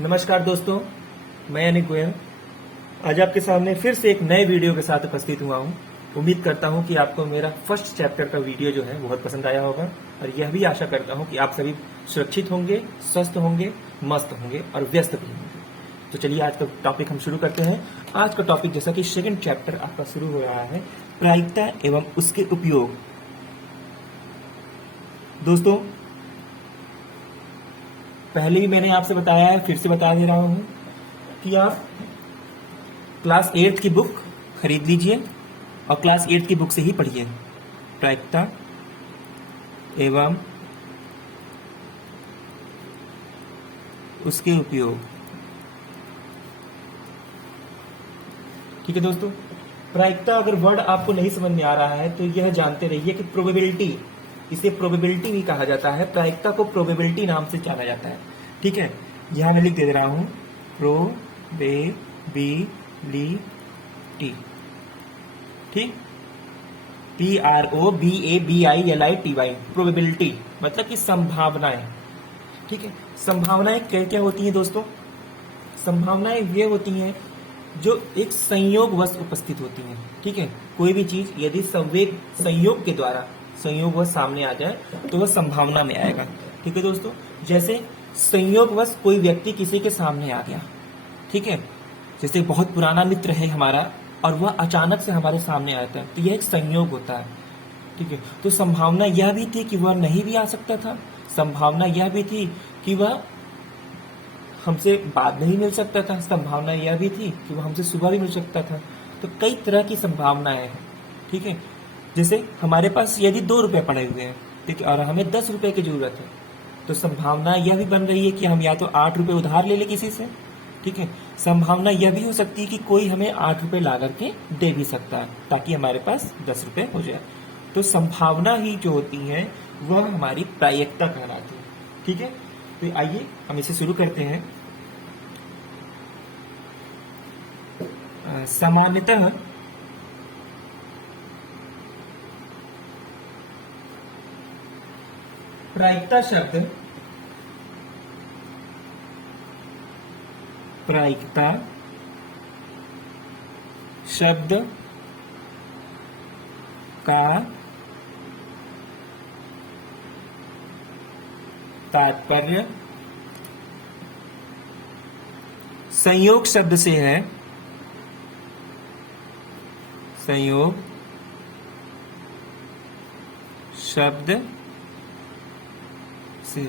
नमस्कार दोस्तों, मैं अनिक गोयल आज आपके सामने फिर से एक नए वीडियो के साथ उपस्थित हुआ हूँ। उम्मीद करता हूँ कि आपको मेरा फर्स्ट चैप्टर का वीडियो जो है बहुत पसंद आया होगा और यह भी आशा करता हूँ कि आप सभी सुरक्षित होंगे, स्वस्थ होंगे, मस्त होंगे और व्यस्त भी होंगे। तो चलिए आज का टॉपिक हम शुरू करते हैं। आज का टॉपिक जैसा कि सेकंड चैप्टर आपका शुरू हो रहा है, प्रायिकता एवं उसके उपयोग। दोस्तों, पहले भी मैंने आपसे बताया है, फिर से बता दे रहा हूं कि आप क्लास 8 की बुक खरीद लीजिए और क्लास 8 की बुक से ही पढ़िए प्रायिकता एवं उसके उपयोग। ठीक है दोस्तों, प्रायिकता अगर वर्ड आपको नहीं समझ में आ रहा है तो यह जानते रहिए कि प्रोबेबिलिटी, इसे प्रोबेबिलिटी भी कहा जाता है। प्रायिकता को प्रोबेबिलिटी नाम से जाना जाता है। ठीक है, यहां मैं लिख दे रहा हूं प्रोबेबिलिटी। ठीक, PROBABILITY, प्रोबेबिलिटी मतलब कि संभावनाएं। ठीक है, संभावनाएं क्या क्या होती हैं दोस्तों? संभावनाएं ये होती हैं जो एक संयोगवश उपस्थित होती हैं। ठीक है, कोई भी चीज यदि संयोग के द्वारा संयोगवश सामने आ जाए तो वह संभावना में आएगा। ठीक है दोस्तों, जैसे संयोगवश कोई व्यक्ति किसी के सामने आ गया। ठीक है, जैसे बहुत पुराना मित्र है हमारा और वह अचानक से हमारे सामने आता है तो यह एक संयोग होता है। ठीक है, तो संभावना यह भी थी कि वह नहीं भी आ सकता था, संभावना यह भी थी कि वह हमसे बाद में ही मिल सकता था, संभावना यह भी थी कि वह हमसे सुबह भी मिल सकता था। तो कई तरह की संभावनाएं हैं। ठीक है, जैसे हमारे पास यदि 2 रुपए पड़े हुए हैं, ठीक है, और हमें 10 रुपए की जरूरत है, तो संभावना यह भी बन रही है कि हम या तो 8 रुपए उधार ले लें किसी से। ठीक है, संभावना यह भी हो सकती है कि कोई हमें 8 रुपए ला करके दे भी सकता है ताकि हमारे पास 10 रुपए हो जाए। तो संभावना ही जो होती है वह हमारी प्रायिकता कहलाती है। ठीक है, तो आइए हम इसे शुरू करते हैं। सामान्यतः प्रायिकता शब्द का तात्पर्य संयोग शब्द से है। संयोग शब्द से।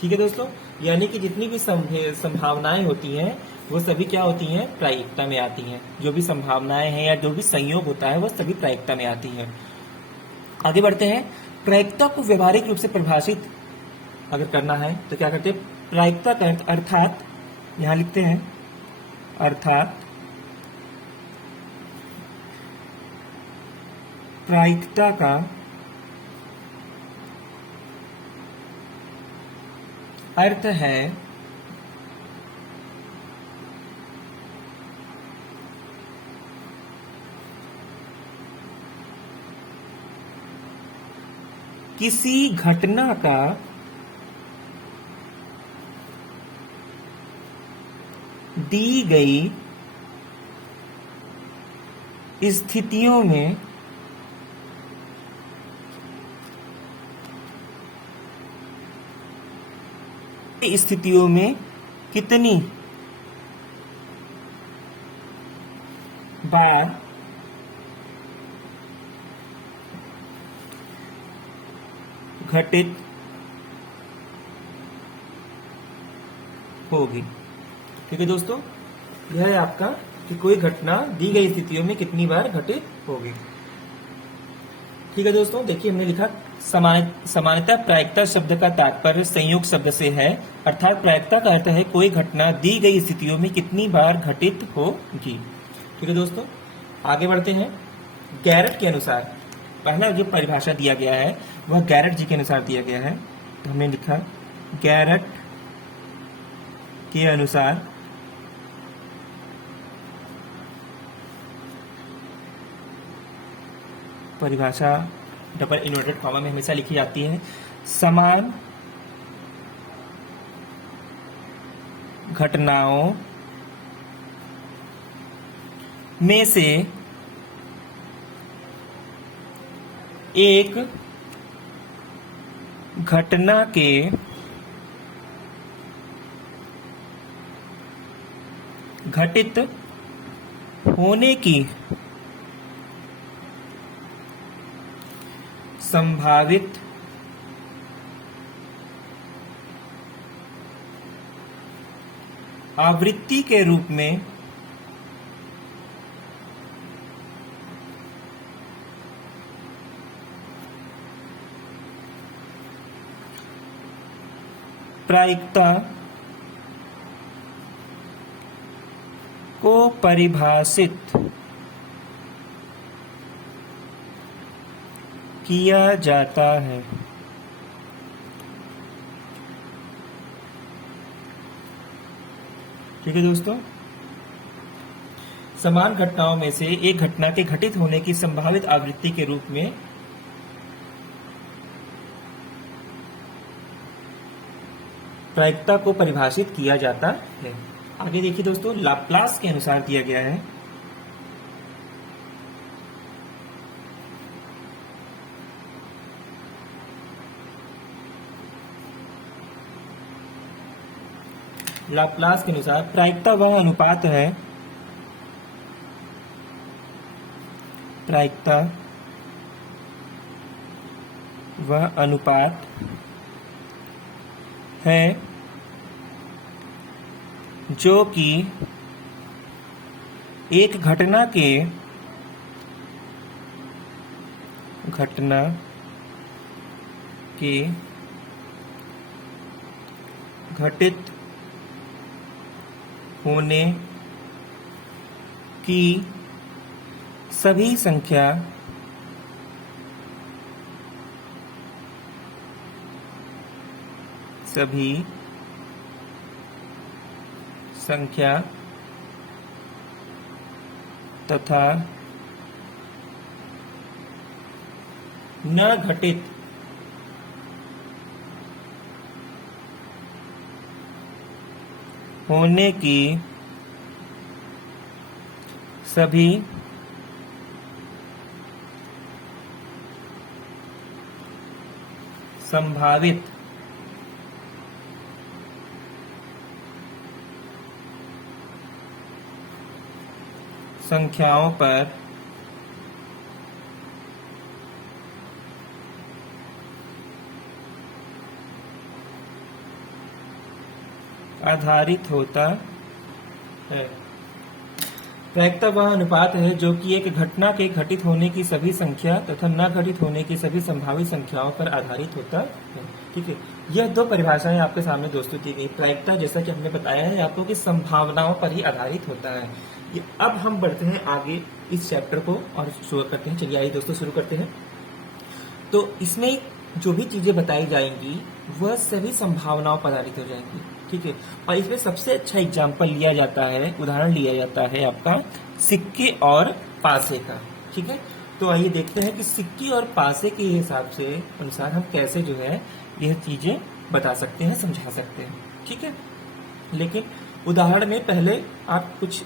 ठीक है दोस्तों, यानी कि जितनी भी संभावनाएं होती हैं वो सभी क्या होती हैं? प्रायिकता में आती हैं। जो भी संभावनाएं हैं या जो भी संयोग होता है वह सभी प्रायिकता में आती हैं। आगे बढ़ते हैं। प्रायिकता को व्यवहारिक रूप से परिभाषित अगर करना है तो क्या करते हैं? प्रायिकता का अर्थात, यहां लिखते हैं अर्थात प्रायिकता का अर्थ है किसी घटना का दी गई स्थितियों में कितनी बार घटित होगी। ठीक है दोस्तों, यह है आपका कि कोई घटना दी गई स्थितियों में कितनी बार घटित होगी। ठीक है दोस्तों, देखिए हमने लिखा सामान्यतः प्रायिकता शब्द का तात्पर्य संयोग शब्द से है, अर्थात प्रायिकता का अर्थ है कोई घटना दी गई स्थितियों में कितनी बार घटित होगी। ठीक है दोस्तों, आगे बढ़ते हैं। गैरट के अनुसार पहला जो परिभाषा दिया गया है वह गैरट जी के अनुसार दिया गया है। तो हमने लिखा गैरट के अनुसार परिभाषा डबल इन्वर्टेड कॉमा में हमेशा लिखी जाती है। समान घटनाओं में से एक घटना के घटित होने की संभावित आवृत्ति के रूप में प्रायिकता को परिभाषित किया जाता है। ठीक है दोस्तों, समान घटनाओं में से एक घटना के घटित होने की संभावित आवृत्ति के रूप में प्रायिकता को परिभाषित किया जाता है। आगे देखिए दोस्तों, लाप्लास के अनुसार दिया गया है। लाप्लास के अनुसार प्रायिकता वह अनुपात है, प्रायिकता वह अनुपात है जो कि एक घटना के घटित होने की सभी संख्या तथा न घटित होने की सभी संभावित संख्याओं पर आधारित होता है। प्रायिकता वह अनुपात है जो कि एक घटना के घटित होने की सभी संख्या तथा न घटित होने की सभी संभावित संख्याओं पर आधारित होता है। ठीक है, यह दो परिभाषाएं आपके सामने दोस्तों दी गई। प्रायिकता जैसा कि हमने बताया है आपको कि संभावनाओं पर ही आधारित होता है। ये अब हम बढ़ते हैं आगे इस चैप्टर को और शुरू करते हैं। चलिए आइए दोस्तों शुरू करते हैं। तो इसमें जो भी चीजें बताई जाएंगी वह सभी संभावनाओं पर आधारित हो जाएंगी। ठीक है, और इसमें सबसे अच्छा एग्जाम्पल लिया जाता है, उदाहरण लिया जाता है आपका सिक्के और पासे का। ठीक है, तो आइए देखते हैं कि सिक्के और पासे के हिसाब से अनुसार हम कैसे जो है यह चीजें बता सकते हैं, समझा सकते हैं। ठीक है, लेकिन उदाहरण में पहले आप कुछ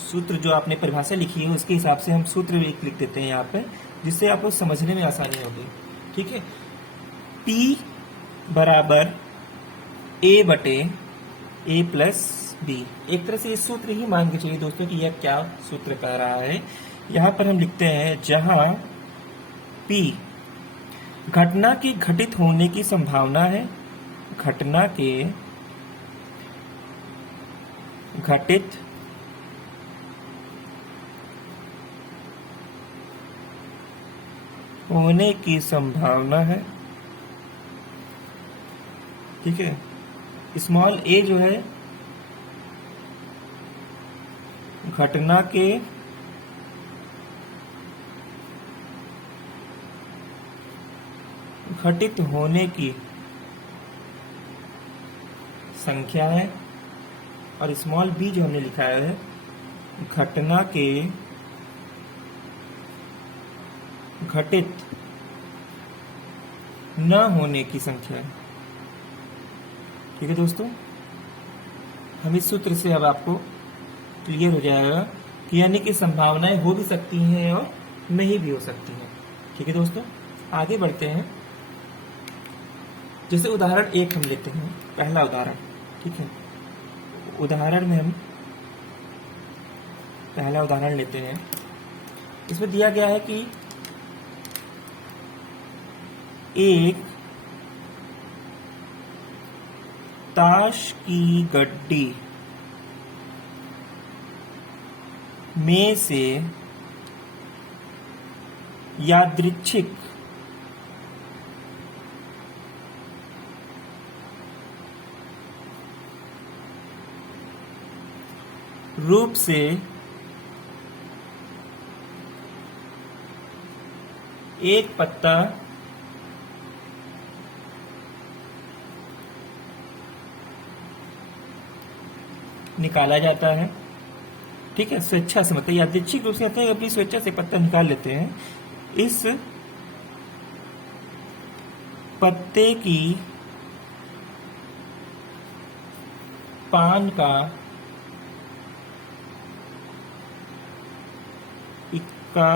सूत्र जो आपने परिभाषा लिखी है उसके हिसाब से हम सूत्र एक लिख देते हैं यहाँ पे, जिससे आपको समझने में आसानी होगी। ठीक है, P बराबर A बटे A प्लस B। एक तरह से ये सूत्र ही मान के चलिए दोस्तों कि यह क्या सूत्र कह रहा है। यहाँ पर हम लिखते हैं जहां P घटना के घटित होने की संभावना है, घटना के घटित होने की संभावना है। ठीक है, स्मॉल a जो है घटना के घटित होने की संख्या है, और स्मॉल b जो हमने लिखा है घटना के घटित न होने की संख्या है। ठीक है दोस्तों, हम इस सूत्र से अब आपको क्लियर हो जाएगा कि यानी कि संभावनाएं हो भी सकती हैं और नहीं भी हो सकती हैं। ठीक है दोस्तों, आगे बढ़ते हैं। जैसे उदाहरण 1 हम लेते हैं, पहला उदाहरण। ठीक है, उदाहरण में हम पहला उदाहरण लेते हैं। इसमें दिया गया है कि एक ताश की गड्डी में से यादृच्छिक रूप से एक पत्ता निकाला जाता है। ठीक है, स्वेच्छा से, मतलब यादृच्छिक रूप से अपनी स्वेच्छा से पत्ता निकाल लेते हैं। इस पत्ते की पान का इक्का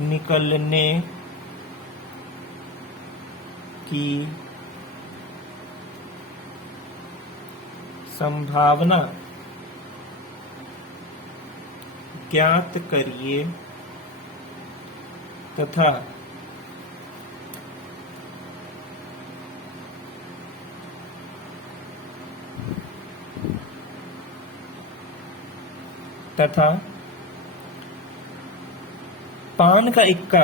निकलने की संभावना ज्ञात करिए तथा पान का इक्का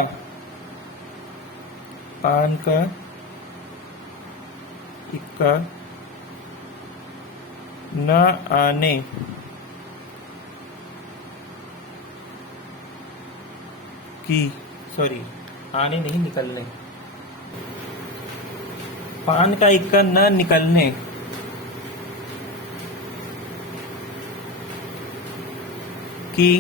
न आने की, सॉरी आने नहीं, निकलने, पान का इक्का न निकलने की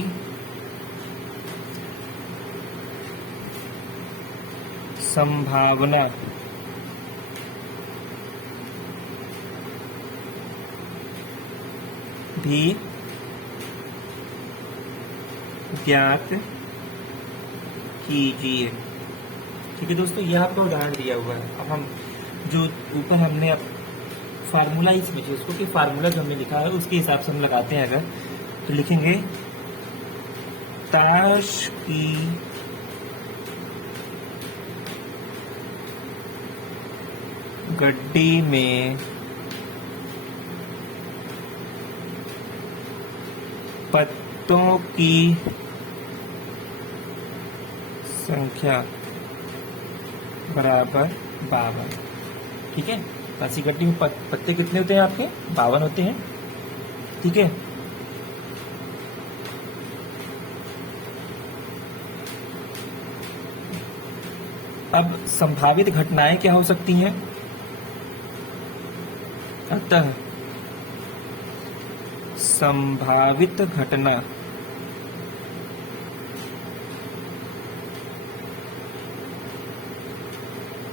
संभावना भी ज्ञात कीजिए। ठीक है दोस्तों, यह आपका उदाहरण दिया हुआ है। अब हम जो ऊपर हमने फार्मूला ही समझिए उसको, कि फार्मूला जो हमने लिखा है उसके हिसाब से हम लगाते हैं। अगर तो लिखेंगे ताश की गड्डी में पत्तों की संख्या बराबर 52। ठीक है, ताश की गड्डी में पत्ते कितने होते हैं आपके? 52 होते हैं। ठीक है, अब संभावित घटनाएं क्या हो सकती हैं? अतः संभावित घटना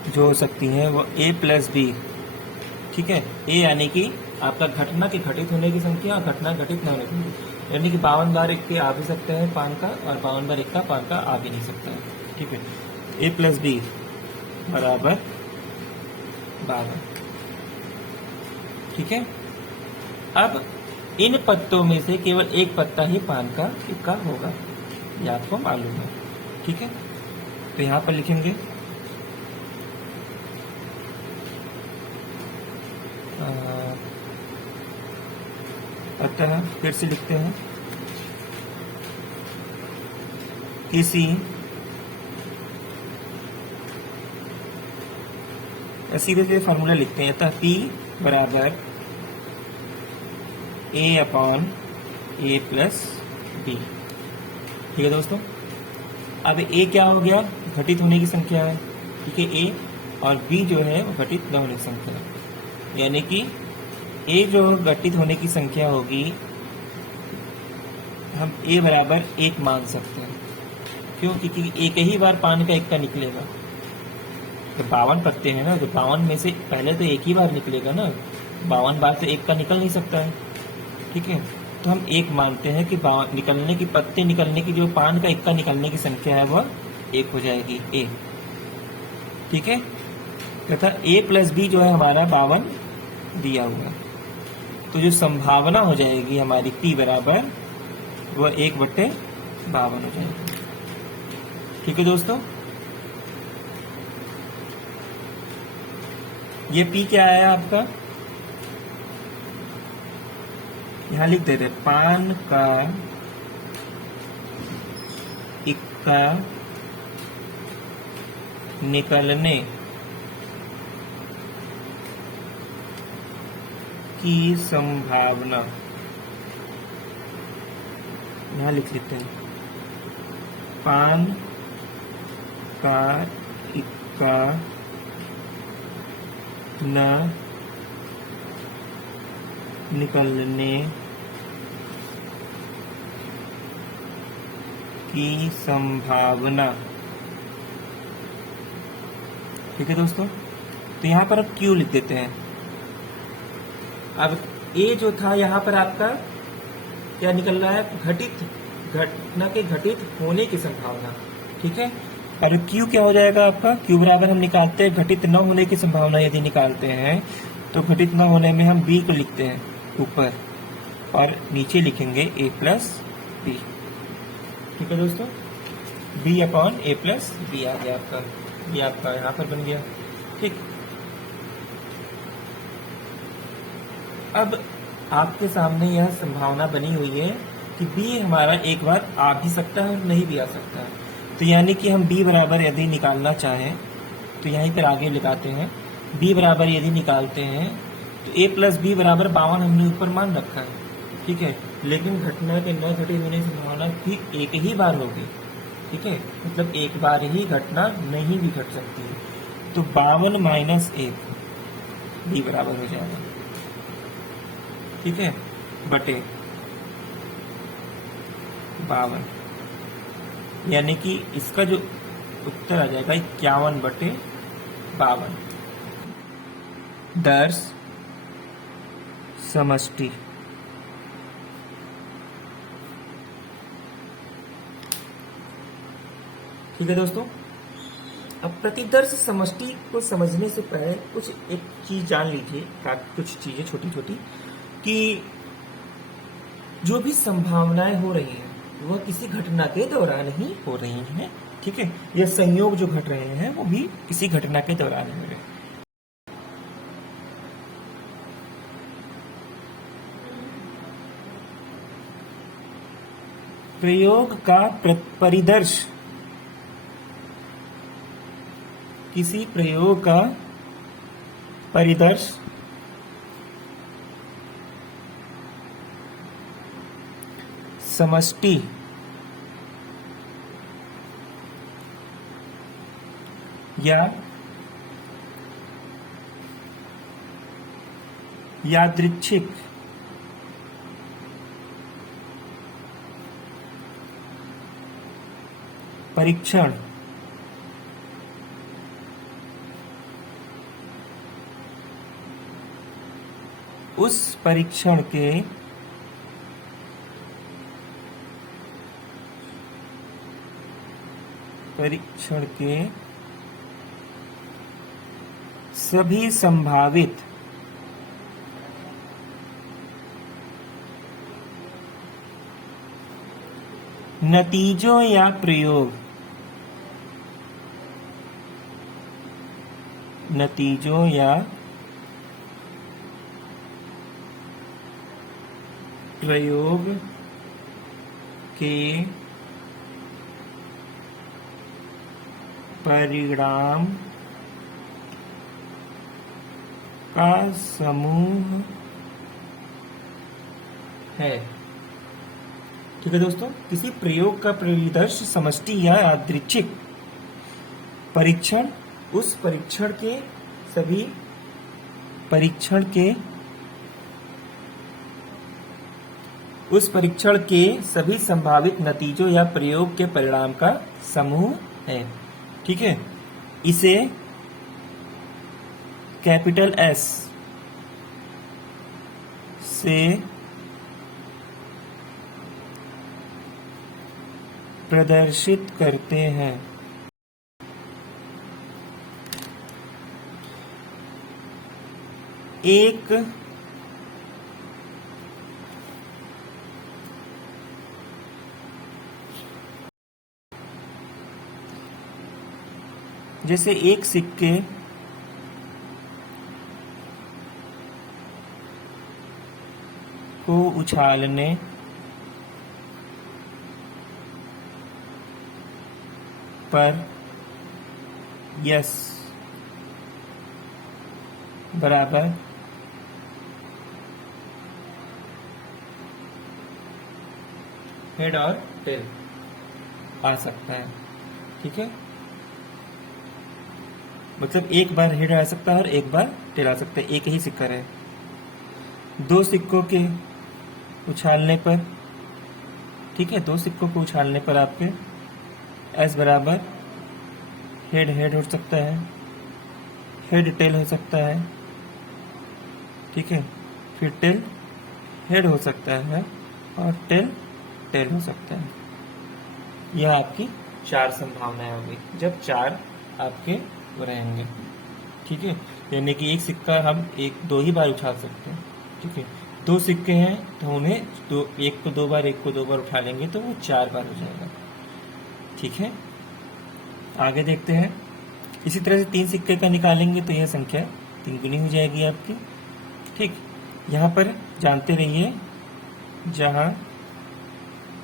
जो हो सकती है वो a प्लस बी। ठीक है, a यानी कि आपका घटना के घटित होने की संख्या और घटना घटित न होने की, यानी कि 52 बार इक्के आ भी सकते हैं पान का, और 52 बार इक्का पान का आ भी नहीं सकता है। ठीक है, a प्लस बी बराबर 12। ठीक है, अब इन पत्तों में से केवल एक पत्ता ही पान का इक्का होगा, ये आपको मालूम है। ठीक है, तो यहां पर लिखेंगे अतः, फिर से लिखते हैं, किसी सीधे सीधे फार्मूला लिखते हैं। अतः P बराबर A upon A plus B. ठीक है दोस्तों, अब A क्या हो गया? घटित होने की संख्या है। ठीक है, A और B जो है वो घटित न होने की संख्या है, यानी कि A जो घटित होने की संख्या होगी हम A बराबर 1 मान सकते हैं। क्यों? क्योंकि एक ही बार पान का इक्का निकलेगा। तो 52 पत्ते हैं ना, तो 52 में से पहले तो एक ही बार निकलेगा ना, 52 बार तो एक का निकल नहीं सकता है, ठीक है। तो हम एक मानते हैं कि निकलने की पत्ते निकलने की जो पान का इक्का निकलने की संख्या है वह एक हो जाएगी, ए, ठीक है। तथा ए प्लस बी जो है हमारा 52 दिया हुआ है, तो जो संभावना हो जाएगी हमारी पी बराबर वह 1/52 हो जाएगी, ठीक है दोस्तों। ये पी क्या आया आपका, यहां लिख देते पान का इक्का निकलने की संभावना, यहां लिख लेते हैं पान का इक्का न निकलने की संभावना, ठीक है दोस्तों। तो यहां पर अब क्यू लिख देते हैं। अब ए जो था यहां पर आपका क्या निकल रहा है, घटना के घटित होने की संभावना, ठीक है। और क्यू क्या हो जाएगा आपका, क्यू बराबर हम निकालते हैं घटित न होने की संभावना यदि निकालते हैं तो घटित न होने में हम बी को लिखते हैं ऊपर और नीचे लिखेंगे ए प्लस बी, ठीक है दोस्तों। बी अपॉन ए प्लस बी आ गया आपका, बी आपका यहां पर बन गया, ठीक। अब आपके सामने यह संभावना बनी हुई है कि बी हमारा एक बार आ भी सकता है और नहीं भी आ सकता है, तो यानी कि हम b बराबर यदि निकालना चाहें तो यहीं पर आगे लगाते हैं, b बराबर यदि निकालते हैं तो a प्लस बी बराबर 52 हमने ऊपर मान रखा है, ठीक है। लेकिन घटना के न घटित होने की संभावना भी एक ही बार होगी, ठीक है, मतलब एक बार ही घटना नहीं भी घट सकती है, तो 52 माइनस 1 b बराबर हो जाएगा, ठीक है, बटे 52, यानी कि इसका जो उत्तर आ जाएगा 51/52 दर्श समष्टि, ठीक है दोस्तों। अब प्रतिदर्श समष्टि को समझने से पहले कुछ एक चीज जान लीजिए, कुछ चीजें छोटी छोटी, कि जो भी संभावनाएं हो रही हैं वह किसी घटना के दौरान ही हो रही हैं, ठीक है। यह संयोग जो घट रहे हैं वो भी किसी घटना के दौरान हो रहे हैं। प्रयोग का परिदर्श, किसी प्रयोग का परिदर्श समष्टि या यादृच्छिक परीक्षण उस परीक्षण के सभी संभावित नतीजों या प्रयोग के परिणाम का समूह है, ठीक है दोस्तों। किसी प्रयोग का परिदर्श समष्टि या यादृच्छिक परीक्षण उस परीक्षण के सभी संभावित नतीजों या प्रयोग के परिणाम का समूह है, ठीक है। इसे कैपिटल S से प्रदर्शित करते हैं। एक जैसे एक सिक्के को उछालने पर यस बराबर हेड और टेल आ सकता है। ठीक है, मतलब एक बार हेड आ सकता है और एक बार टेल आ सकता है, एक ही सिक्का है। दो सिक्कों के उछालने पर, ठीक है, दो सिक्कों को उछालने पर आपके एस बराबर हेड हेड हो सकता है, हेड टेल हो सकता है। ठीक है, फिर टेल हेड हो सकता है और टेल टेल हो सकता है। यह आपकी चार संभावनाएं होंगी जब चार आपके रहेंगे। ठीक है, यानी कि एक सिक्का हम दो ही बार उछाल सकते हैं। ठीक है, दो सिक्के हैं तो उन्हें एक को दो बार उठा लेंगे तो वो चार बार हो जाएगा। ठीक है, आगे देखते हैं। इसी तरह से तीन सिक्के का निकालेंगे तो यह संख्या तीन गुनी हो जाएगी आपकी। ठीक, यहाँ पर जानते रहिए जहाँ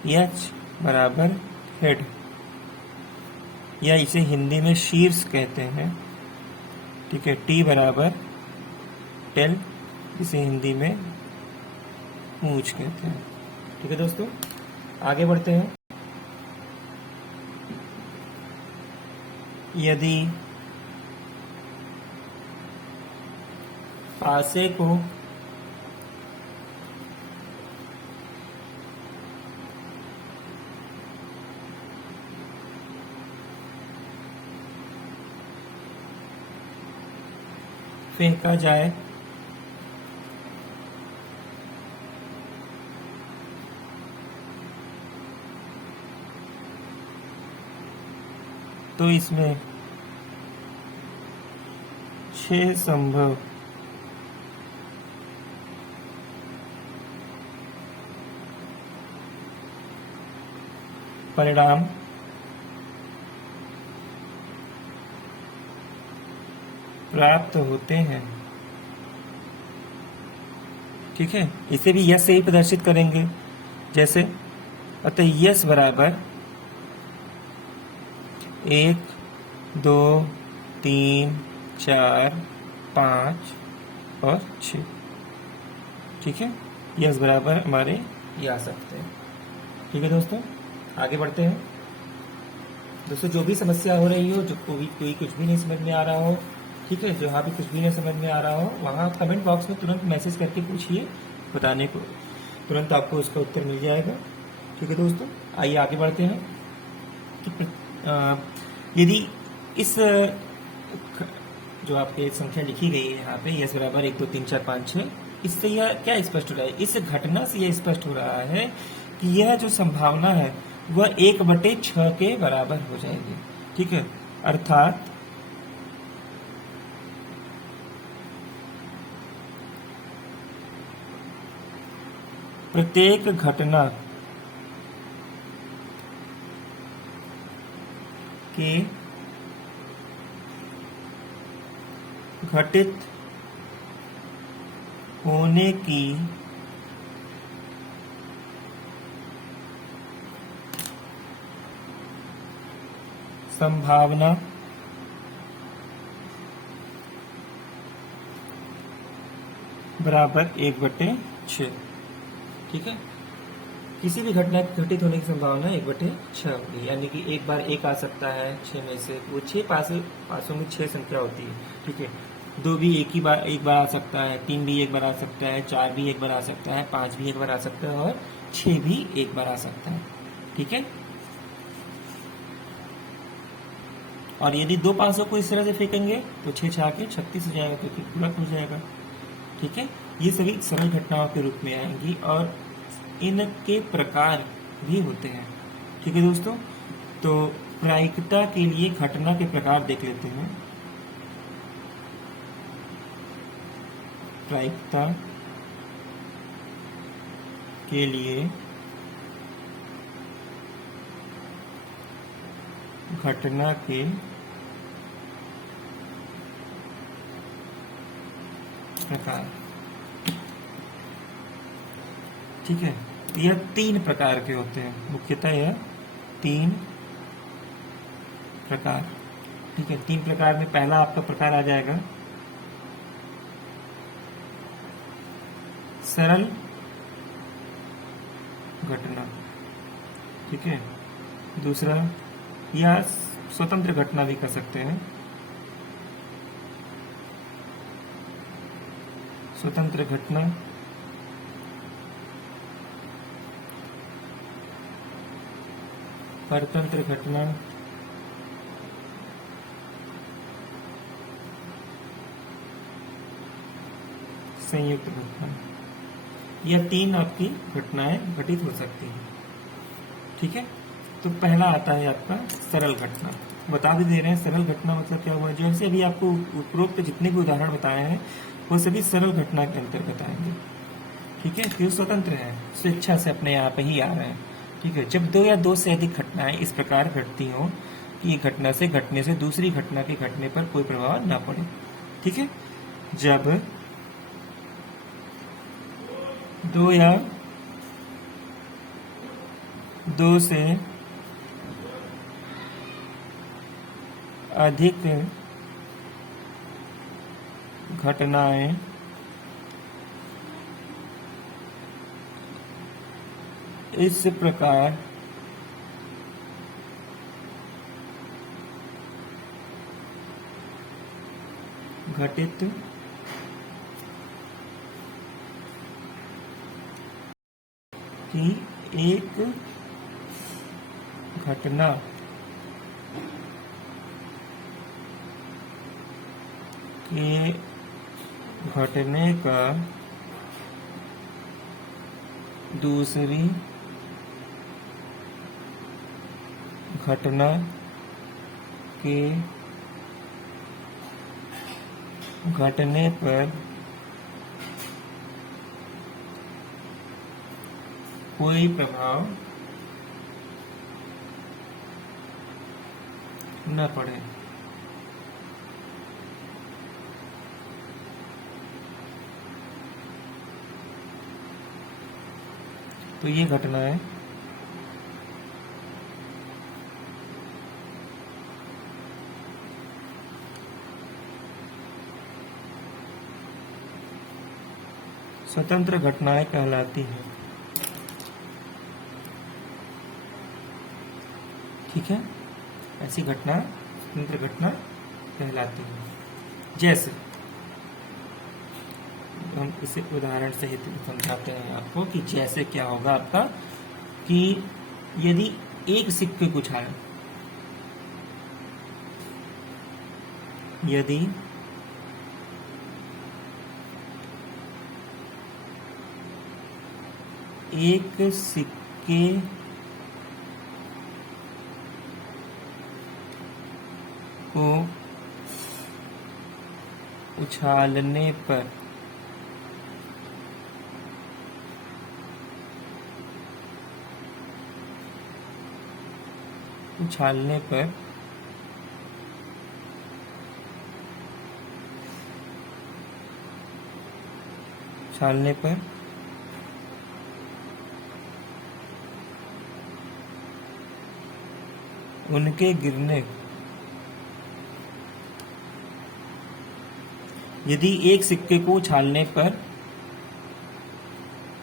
एच बराबर हेड, या इसे हिंदी में शीर्ष कहते हैं। ठीक है, टी बराबर टेल, इसे हिंदी में मूंछ कहते हैं। ठीक है दोस्तों, आगे बढ़ते हैं। यदि पासे को फेंका जाए तो इसमें 6 संभव परिणाम प्राप्त होते हैं। ठीक है, इसे भी यस से ही प्रदर्शित करेंगे। जैसे अतः यस बराबर 1 2 3 4 5 और 6। ठीक है, यस बराबर हमारे ये आ सकते हैं। ठीक है दोस्तों, आगे बढ़ते हैं। दोस्तों, जो भी समस्या हो रही हो, जो कोई कुछ भी नहीं समझ में आ रहा हो, ठीक है, जहाँ भी कुछ भी नहीं समझ में आ रहा हो वहाँ कमेंट बॉक्स में तुरंत मैसेज करके पूछिए, बताने को तुरंत आपको उसका उत्तर मिल जाएगा। ठीक है दोस्तों, आइए आगे बढ़ते हैं। यदि इस जो आपके संख्या लिखी गई है यहाँ पे यस बराबर 1 2 3 4 5 6, इससे यह क्या स्पष्ट हो रहा है? इस घटना से यह स्पष्ट हो रहा है कि यह जो संभावना है वह 1/6 के बराबर हो जाएगी। ठीक है, अर्थात प्रत्येक घटना के घटित होने की संभावना बराबर 1/6। ठीक है, किसी भी घटना के घटित होने की संभावना 1/6 होगी, यानी कि एक बार एक आ सकता है 6 में से, वो 6 पासों में 6 संख्या होती है। ठीक है, 2 भी एक बार आ सकता है, 3 भी एक बार आ सकता है, 4 भी एक बार आ सकता है, 5 भी एक बार आ सकता है और 6 भी एक बार आ सकता है। ठीक है, और यदि 2 पासों को इस तरह से फेंकेंगे तो 6 6 के 36 हो जाएगा, क्योंकि पूरक हो जाएगा। ठीक है, ये सभी सरल घटनाओं के रूप में आएंगी और इनके प्रकार भी होते हैं। ठीक है दोस्तों, तो प्रायिकता के लिए घटना के प्रकार देख लेते हैं। प्रायिकता के लिए घटना के प्रकार, ठीक है, यह 3 प्रकार के होते हैं, मुख्यतः यह 3 प्रकार। ठीक है, 3 प्रकार में पहला आपका प्रकार आ जाएगा सरल घटना। ठीक है, दूसरा या स्वतंत्र घटना भी कर सकते हैं, स्वतंत्र घटना। परतंत्र घटना, संयुक्त घटना। यह 3 आपकी घटनाएं घटित हो सकती हैं। ठीक है, तो पहला आता है आपका सरल घटना। बता भी दे रहे हैं सरल घटना मतलब क्या हुआ। जैसे अभी आपको उपरोक्त जितने भी उदाहरण बताए हैं वो सभी सरल घटना के अंतर्गत आएंगे। ठीक है, फिर स्वतंत्र है, स्वेच्छा से अपने आप ही आ रहे हैं। ठीक है, जब 2 या 2 से अधिक घटनाएं इस प्रकार घटती हों कि एक घटना से घटने से दूसरी घटना के घटने पर कोई प्रभाव न पड़े। ठीक है, जब 2 या 2 से अधिक घटनाएं इस प्रकार घटित कि एक घटना के घटने का दूसरी घटना के घटने पर कोई प्रभाव न पड़े। तो ये घटना है स्वतंत्र घटनाएं कहलाती हैं। ठीक है, ऐसी घटना स्वतंत्र घटना कहलाती है। जैसे हम इसे उदाहरण सहित समझाते हैं आपको कि जैसे क्या होगा आपका कि यदि एक सिक्के को उछालें, यदि एक सिक्के को उछालने पर उछालने पर उछालने पर उनके गिरने, यदि एक सिक्के को उछालने पर,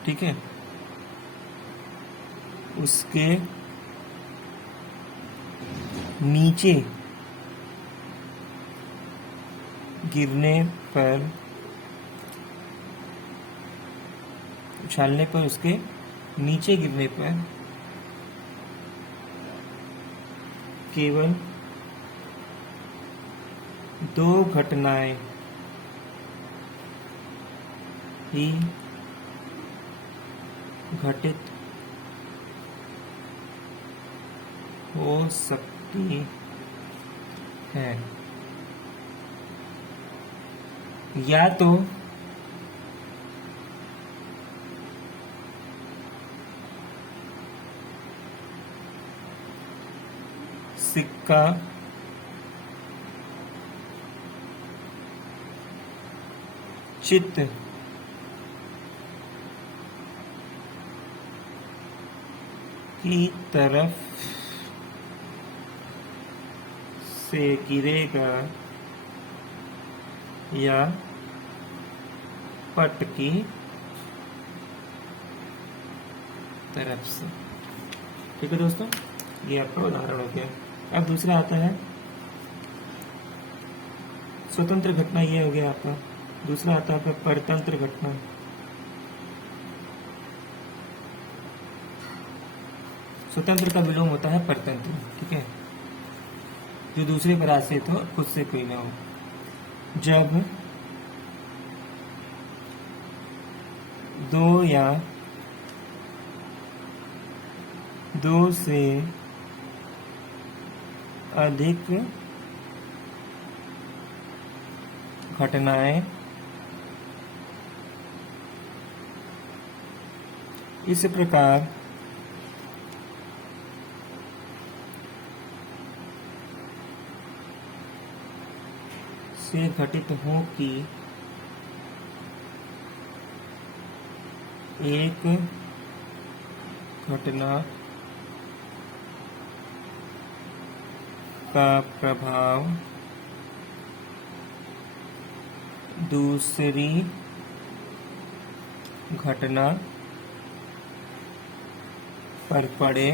ठीक है, उसके नीचे गिरने पर, उछालने पर उसके नीचे गिरने पर केवल 2 घटनाएं ही घटित हो सकती है, या तो सिक्का चित्त की तरफ से गिरेगा या पट की तरफ से। ठीक है दोस्तों, ये आपका उदाहरण हो गया। अब दूसरा आता है स्वतंत्र घटना, ये हो गया आपका। दूसरा आता है आपका परतंत्र घटना। स्वतंत्र का विलोम होता है परतंत्र। ठीक है, जो दूसरे पर आश्रित हो, खुद से कोई ना हो। जब दो या दो से अधिक घटनाएं इस प्रकार से घटित हों कि एक घटना का प्रभाव दूसरी घटना पर पड़े,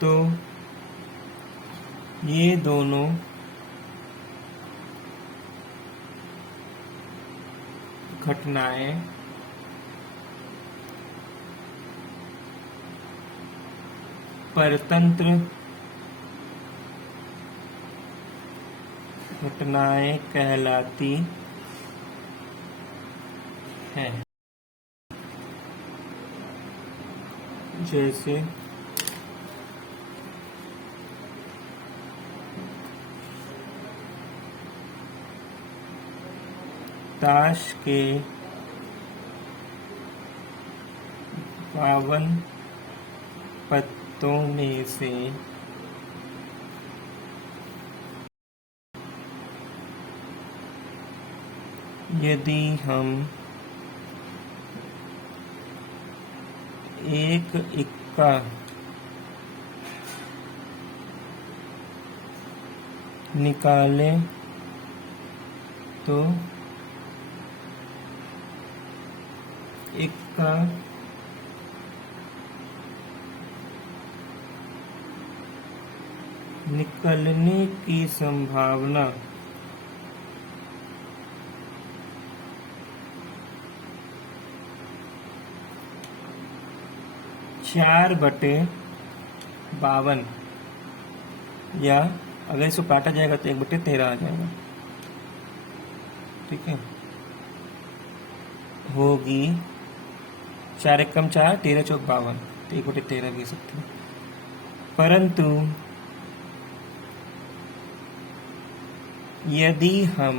तो ये दोनों घटनाएं परतंत्र घटनाएं कहलाती हैं। जैसे ताश के 52 पत्तों में से यदि हम एक इक्का निकालें तो इक्का निकलने की संभावना 4/52, या अगर इसको काटा जाएगा तो 1/13 आ जाएगा। ठीक है, होगी 4 एकम 4, 13 चौक 52, तो 1/13 भी सकते हैं। परंतु यदि हम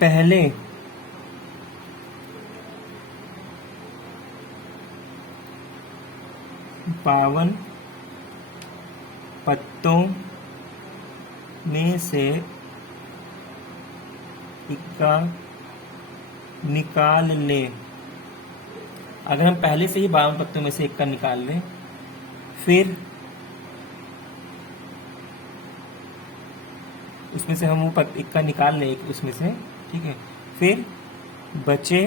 पहले बावन पत्तों में से इक्का निकाल लें, अगर हम पहले से ही 52 पत्तों में से इक्का निकाल लें, फिर उसमें से हम वो इक्का निकाल लें उसमें से, ठीक है, फिर बचे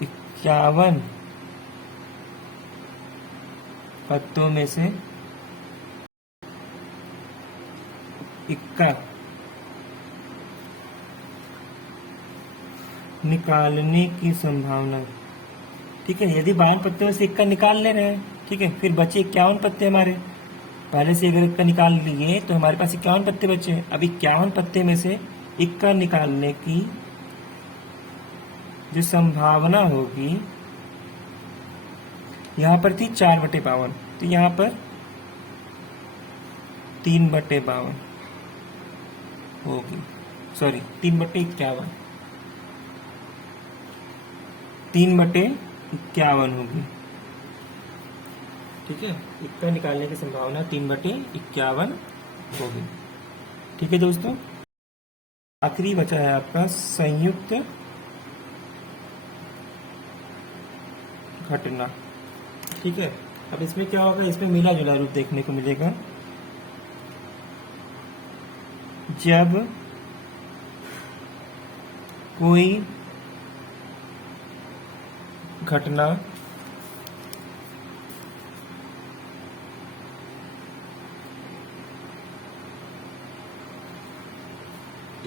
51 पत्तों में से इक्का निकालने की संभावना। ठीक है, यदि 52 पत्ते में से इक्का निकाल ले रहे हैं, ठीक है, फिर बचे 51 पत्ते हमारे, पहले से अगर इक्का निकाल लिए तो हमारे पास 51 पत्ते बचे हैं। अब 51 पत्ते में से इक्का निकालने की जो संभावना होगी, यहां पर थी 4/52, तो यहां पर 3/52 होगी, सॉरी 3/51, 3/51 होगी। ठीक है, इक्का निकालने की संभावना 3/51 होगी। ठीक है दोस्तों, आखिरी बचा है आपका संयुक्त घटना। ठीक है, अब इसमें क्या होगा, इसमें मिला जुला रूप देखने को मिलेगा। जब कोई घटना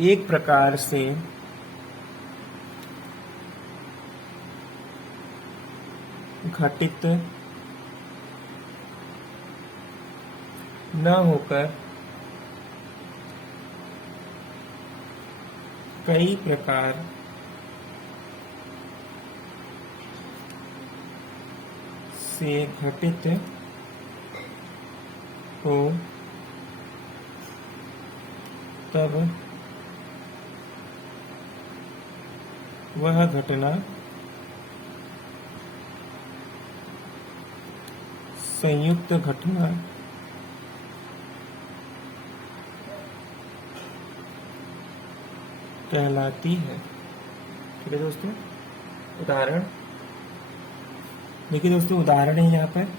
एक प्रकार से घटित न होकर कई प्रकार से घटित हो, तब वह घटना संयुक्त घटना कहलाती है। ठीक है दोस्तों, उदाहरण देखिए दोस्तों, उदाहरण है यहाँ पर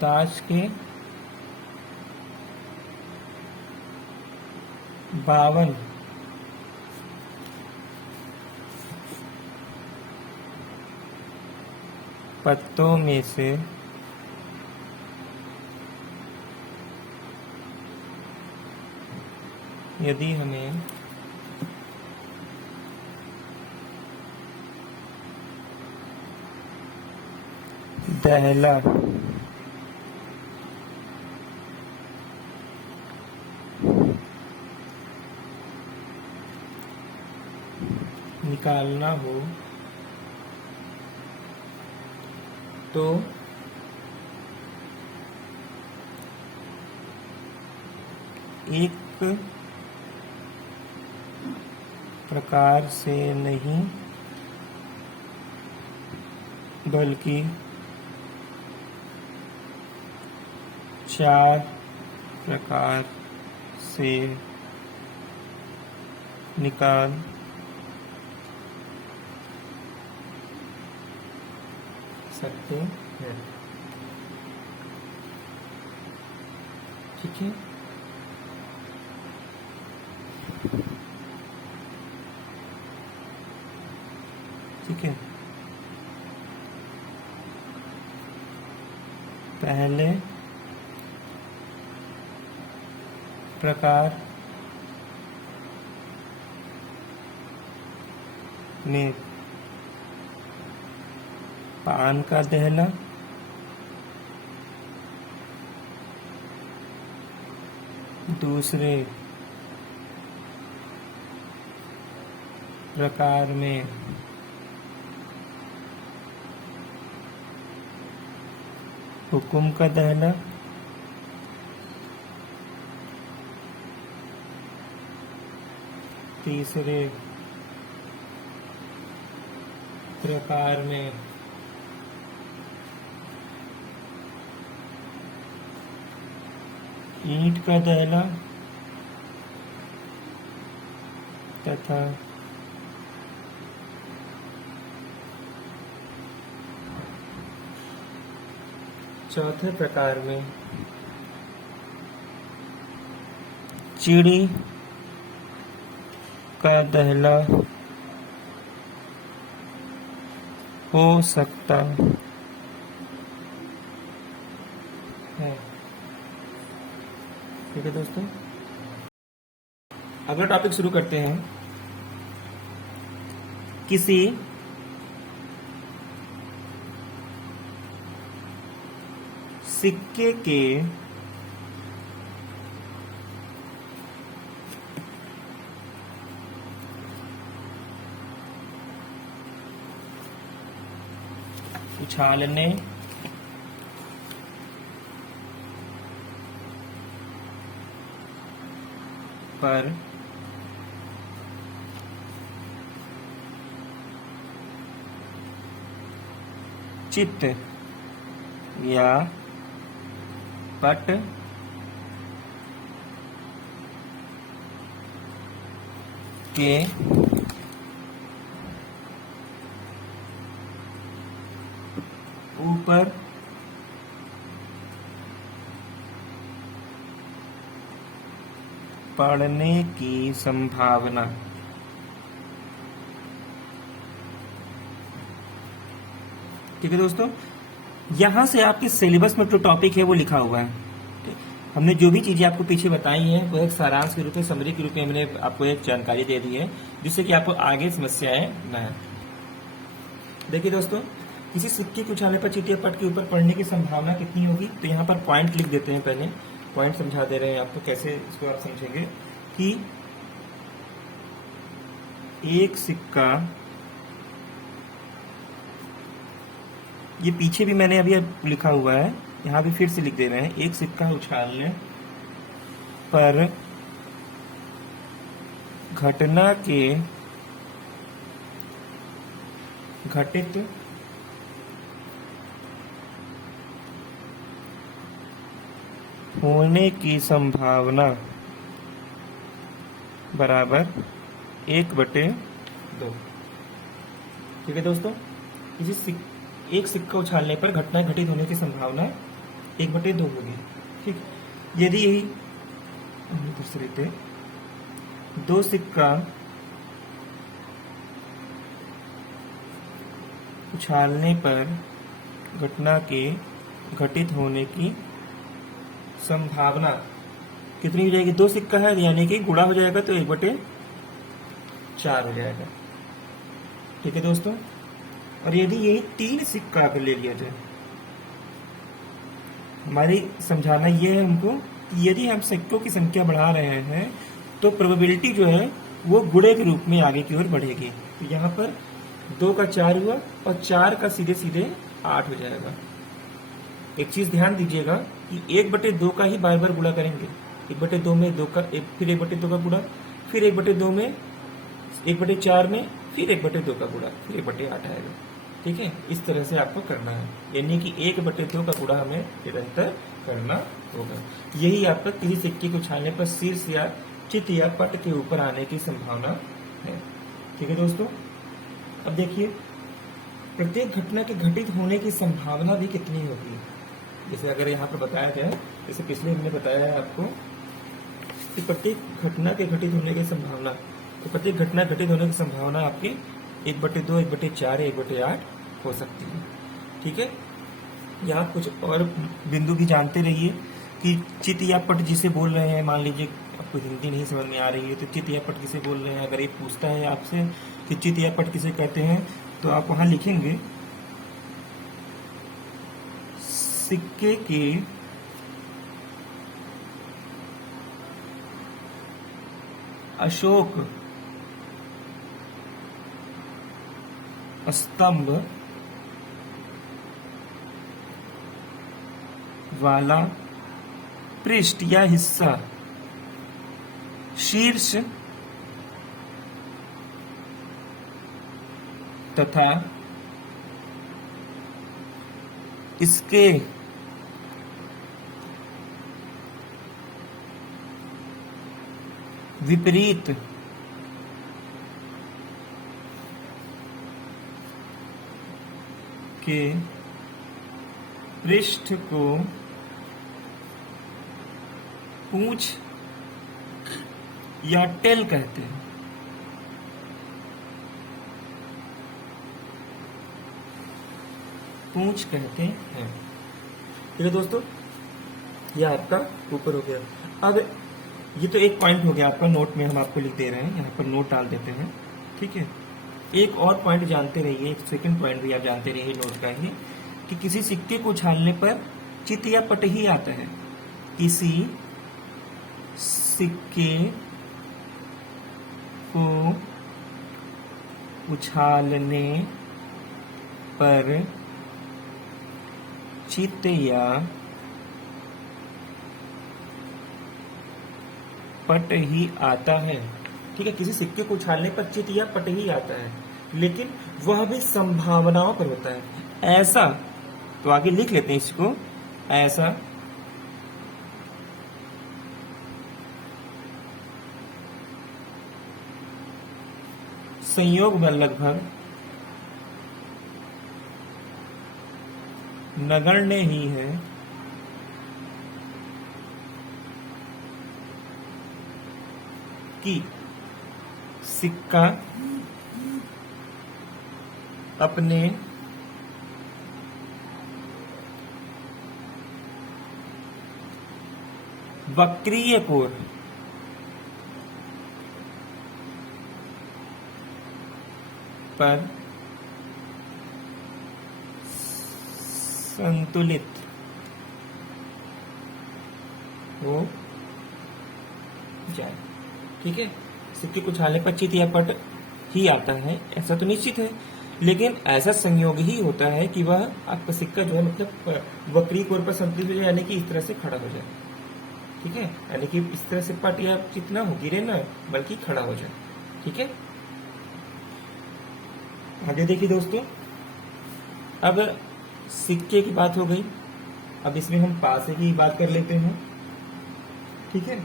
ताश के 52 पत्तों में से यदि हमें दहला निकालना हो तो एक प्रकार से नहीं बल्कि 4 प्रकार से निकाल सकते हैं। ठीक है, ठीक है, पहले प्रकार में पान का दहला, दूसरे प्रकार में हुकुम का दहला, तीसरे प्रकार में ईंट का दहला तथा चौथे प्रकार में चिड़ी का दहला हो सकता है। ठीक है दोस्तों, अगला टॉपिक शुरू करते हैं। किसी सिक्के के उछालने पर चित्त या पट के ऊपर पड़ने की संभावना। ठीक है दोस्तों, यहां से आपके सिलेबस में जो टॉपिक है वो लिखा हुआ है। हमने जो भी चीजें आपको पीछे बताई है वो एक सारांश के रूप में, समरी के रूप में हमने आपको एक जानकारी दे दी है, जिससे कि आपको आगे समस्याएं न आए। देखिए दोस्तों, किसी सिक्के को उछालने पर चित या पट के ऊपर पड़ने की संभावना कितनी होगी, तो यहाँ पर पॉइंट लिख देते हैं। पहले पॉइंट समझा दे रहे हैं आपको, कैसे इसको आप समझेंगे कि एक सिक्का, ये पीछे भी मैंने अभी लिखा हुआ है, यहां भी फिर से लिख दे रहे हैं। एक सिक्का उछालने पर घटना के घटित होने की संभावना बराबर 1/2। ठीक है दोस्तों, एक सिक्का उछालने पर घटना घटित होने की संभावना 1/2 होगी। ठीक, यदि यही दूसरे थे, दो सिक्का उछालने पर घटना के घटित होने की संभावना कितनी हो जाएगी, 2 सिक्का है यानी कि गुणा हो जाएगा तो 1/4 हो जाएगा। ठीक है दोस्तों, और यदि यही 3 सिक्का अगर ले लिया जाए, हमारी समझाना यह है हमको कि यदि हम सिक्कों की संख्या बढ़ा रहे हैं तो प्रोबेबिलिटी जो है वो गुणे के रूप में आगे की ओर बढ़ेगी। तो यहाँ पर 2 का 4 हुआ और 4 का सीधे सीधे 8 हो जाएगा। एक चीज ध्यान दीजिएगा कि 1/2 का ही बार बार गुणा करेंगे। 1/2 में 2 का फिर 1/2 का गुणा, फिर 1/2 में 1/4 में, फिर 1/2 का गुणा, फिर 1/8 आएगा। ठीक है, इस तरह से आपको करना है, यानी कि 1/2 का गुणा हमें निरंतर करना होगा। यही आपका किसी सिक्के को उछालने पर शीर्ष या चित या पट के ऊपर आने की संभावना है। ठीक है दोस्तों, अब देखिए प्रत्येक घटना के घटित होने की संभावना भी कितनी होगी। जैसे अगर यहाँ पर बताया गया है, जैसे पिछले हमने बताया है आपको कि प्रत्येक घटना के घटित होने की संभावना, तो प्रत्येक घटना घटित होने की संभावना आपकी 1/2, 1/4, 1/8 हो सकती है। ठीक है, यहाँ कुछ और बिंदु भी जानते रहिए कि चित या पट जिसे बोल रहे हैं, मान लीजिए आपको हिंदी नहीं समझ में आ रही है तो चित या पट किसे बोल रहे हैं, अगर ये पूछता है आपसे कि चित या पट किसे कहते हैं, तो आप वहां लिखेंगे सिक्के के अशोक स्तंभ वाला पृष्ठ या हिस्सा शीर्ष तथा इसके विपरीत के पृष्ठ को पूंछ या टेल कहते हैं। पूंछ कहते हैं। ठीक है दोस्तों, ये आपका ऊपर हो गया। अब ये तो एक पॉइंट हो गया आपका, नोट में हम आपको लिख दे रहे हैं, यहाँ पर नोट डाल देते हैं। ठीक है, एक और पॉइंट जानते रहिए, एक सेकंड पॉइंट भी आप जानते रहिए, नोट करिए कि किसी सिक्के को उछालने पर चित या पट ही आता है। किसी सिक्के को उछालने पर चित या पट ही आता है। ठीक है, किसी सिक्के को उछालने पर चित या पट ही आता है, लेकिन वह भी संभावनाओं पर होता है। ऐसा, तो आगे लिख लेते हैं इसको, ऐसा संयोग में लगभग नगण्य ही है कि सिक्का अपने वक्रीय कोण पर संतुलित हो जाए। ठीक है, सिक्के को उछालने पर चित या पट ही आता है, ऐसा तो निश्चित है, लेकिन ऐसा संयोग ही होता है कि वह आपका सिक्का जो है मतलब वक्री कोण पर संतुलित हो जाए, यानी कि इस तरह से खड़ा हो जाए। ठीक है, यानी कि इस तरह से पट या चित ना हो, गिरे ना, बल्कि खड़ा हो जाए। ठीक है, आगे देखिए दोस्तों, अब सिक्के की बात हो गई, अब इसमें हम पासे की बात कर लेते हैं। ठीक है,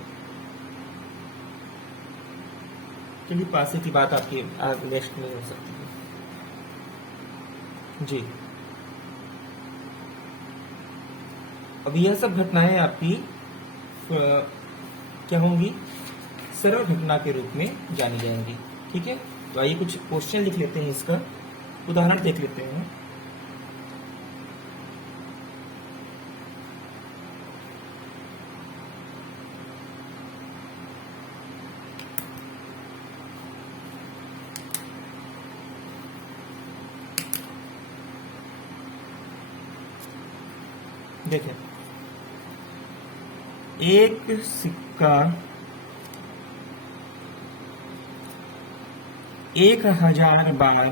चलिए पासे की बात आपकी नेक्स्ट में हो सकती है जी। अब यह सब घटनाएं आपकी क्या होंगी, सरल घटना के रूप में जानी जाएंगी। ठीक है, तो आइए कुछ क्वेश्चन लिख लेते हैं, इसका उदाहरण देख लेते हैं। देखें, एक सिक्का 1000 बार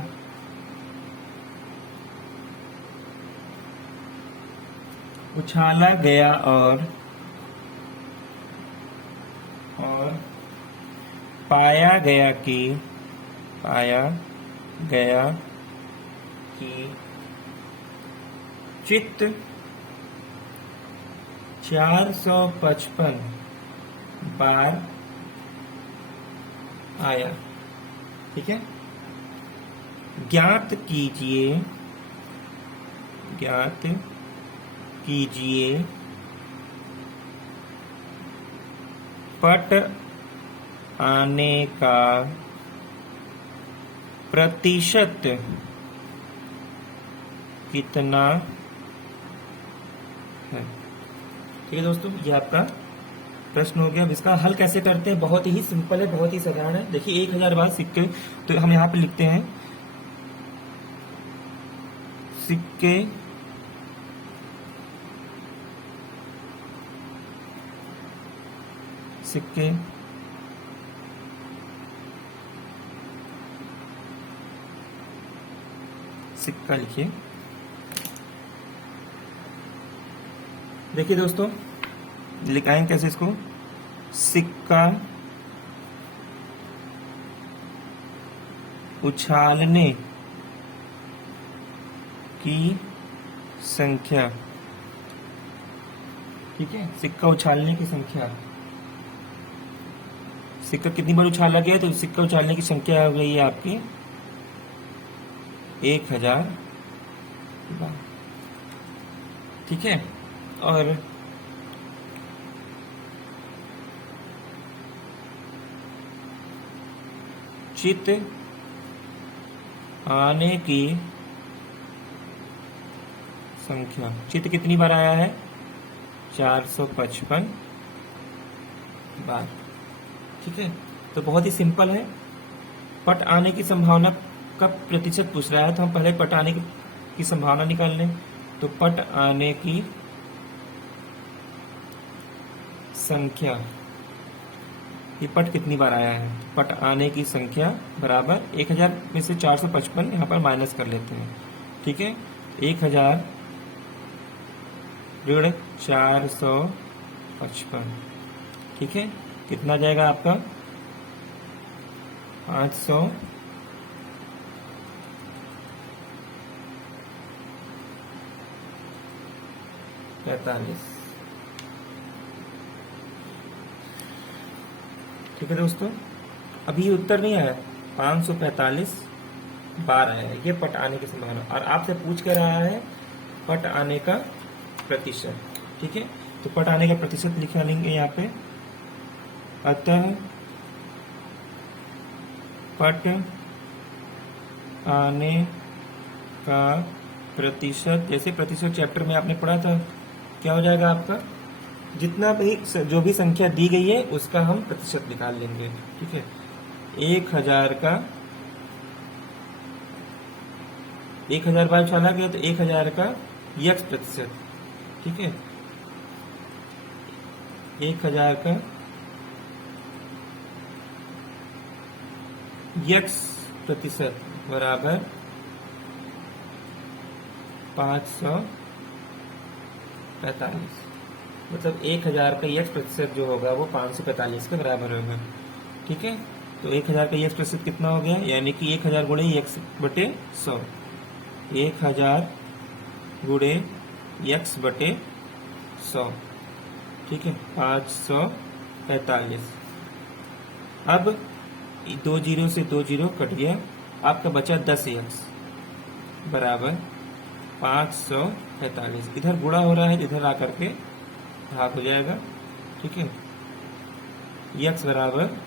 उछाला गया और पाया गया कि चित्त 455 बार आया। ठीक है, ज्ञात कीजिए पट आने का प्रतिशत कितना है। ठीक है दोस्तों, ये आपका प्रश्न हो गया। अब इसका हल कैसे करते हैं, बहुत ही सिंपल है, बहुत ही साधारण है। देखिए 1000 बार सिक्के, तो हम यहाँ पे लिखते हैं सिक्के सिक्का लिखिए। देखिए दोस्तों, लिखाएं कैसे इसको, सिक्का उछालने की संख्या। ठीक है, सिक्का उछालने की संख्या, सिक्का कितनी बार उछाला गया, तो सिक्का उछालने की संख्या हो गई है आपकी 1000 बार। ठीक है, और चित आने की संख्या, चित कितनी बार आया है, 455 बार। ठीक है, तो बहुत ही सिंपल है। पट आने की संभावना का प्रतिशत पूछ रहा है तो हम पहले पट आने की संभावना निकाल लें। तो पट आने की संख्या, ये पट कितनी बार आया है, पट आने की संख्या बराबर 1000 में से 455 यहाँ पर माइनस कर लेते हैं। ठीक है, 1000 ऋण 455, ठीक है, कितना जाएगा आपका 545। ठीक है दोस्तों, अभी उत्तर नहीं आया, 545 बार आया है, ये पट आने की संभावना। और आपसे पूछ के रहा है पट आने का प्रतिशत। ठीक है, तो पट आने का प्रतिशत लिखा लेंगे यहाँ पे, अतः पट आने का प्रतिशत, जैसे प्रतिशत चैप्टर में आपने पढ़ा था, क्या हो जाएगा आपका, जितना भी जो भी संख्या दी गई है उसका हम प्रतिशत निकाल लेंगे। ठीक है, 1000 का 1000 बार चला गया तो 1000 का x प्रतिशत। ठीक है, 1000 का x प्रतिशत बराबर 545, मतलब 1000 का x प्रतिशत जो होगा वो 545 के बराबर होगा। ठीक है, तो 1000 का x प्रतिशत कितना हो गया, यानी कि 1000 गुणे x बटे 100, 1000 गुणे x बटे 100। ठीक है, 545। अब 2 जीरो से 2 जीरो कट गया, आपका बचा 10x बराबर 545। इधर गुणा हो रहा है, इधर आकर के भाग हो जाएगा। ठीक है, x बराबर,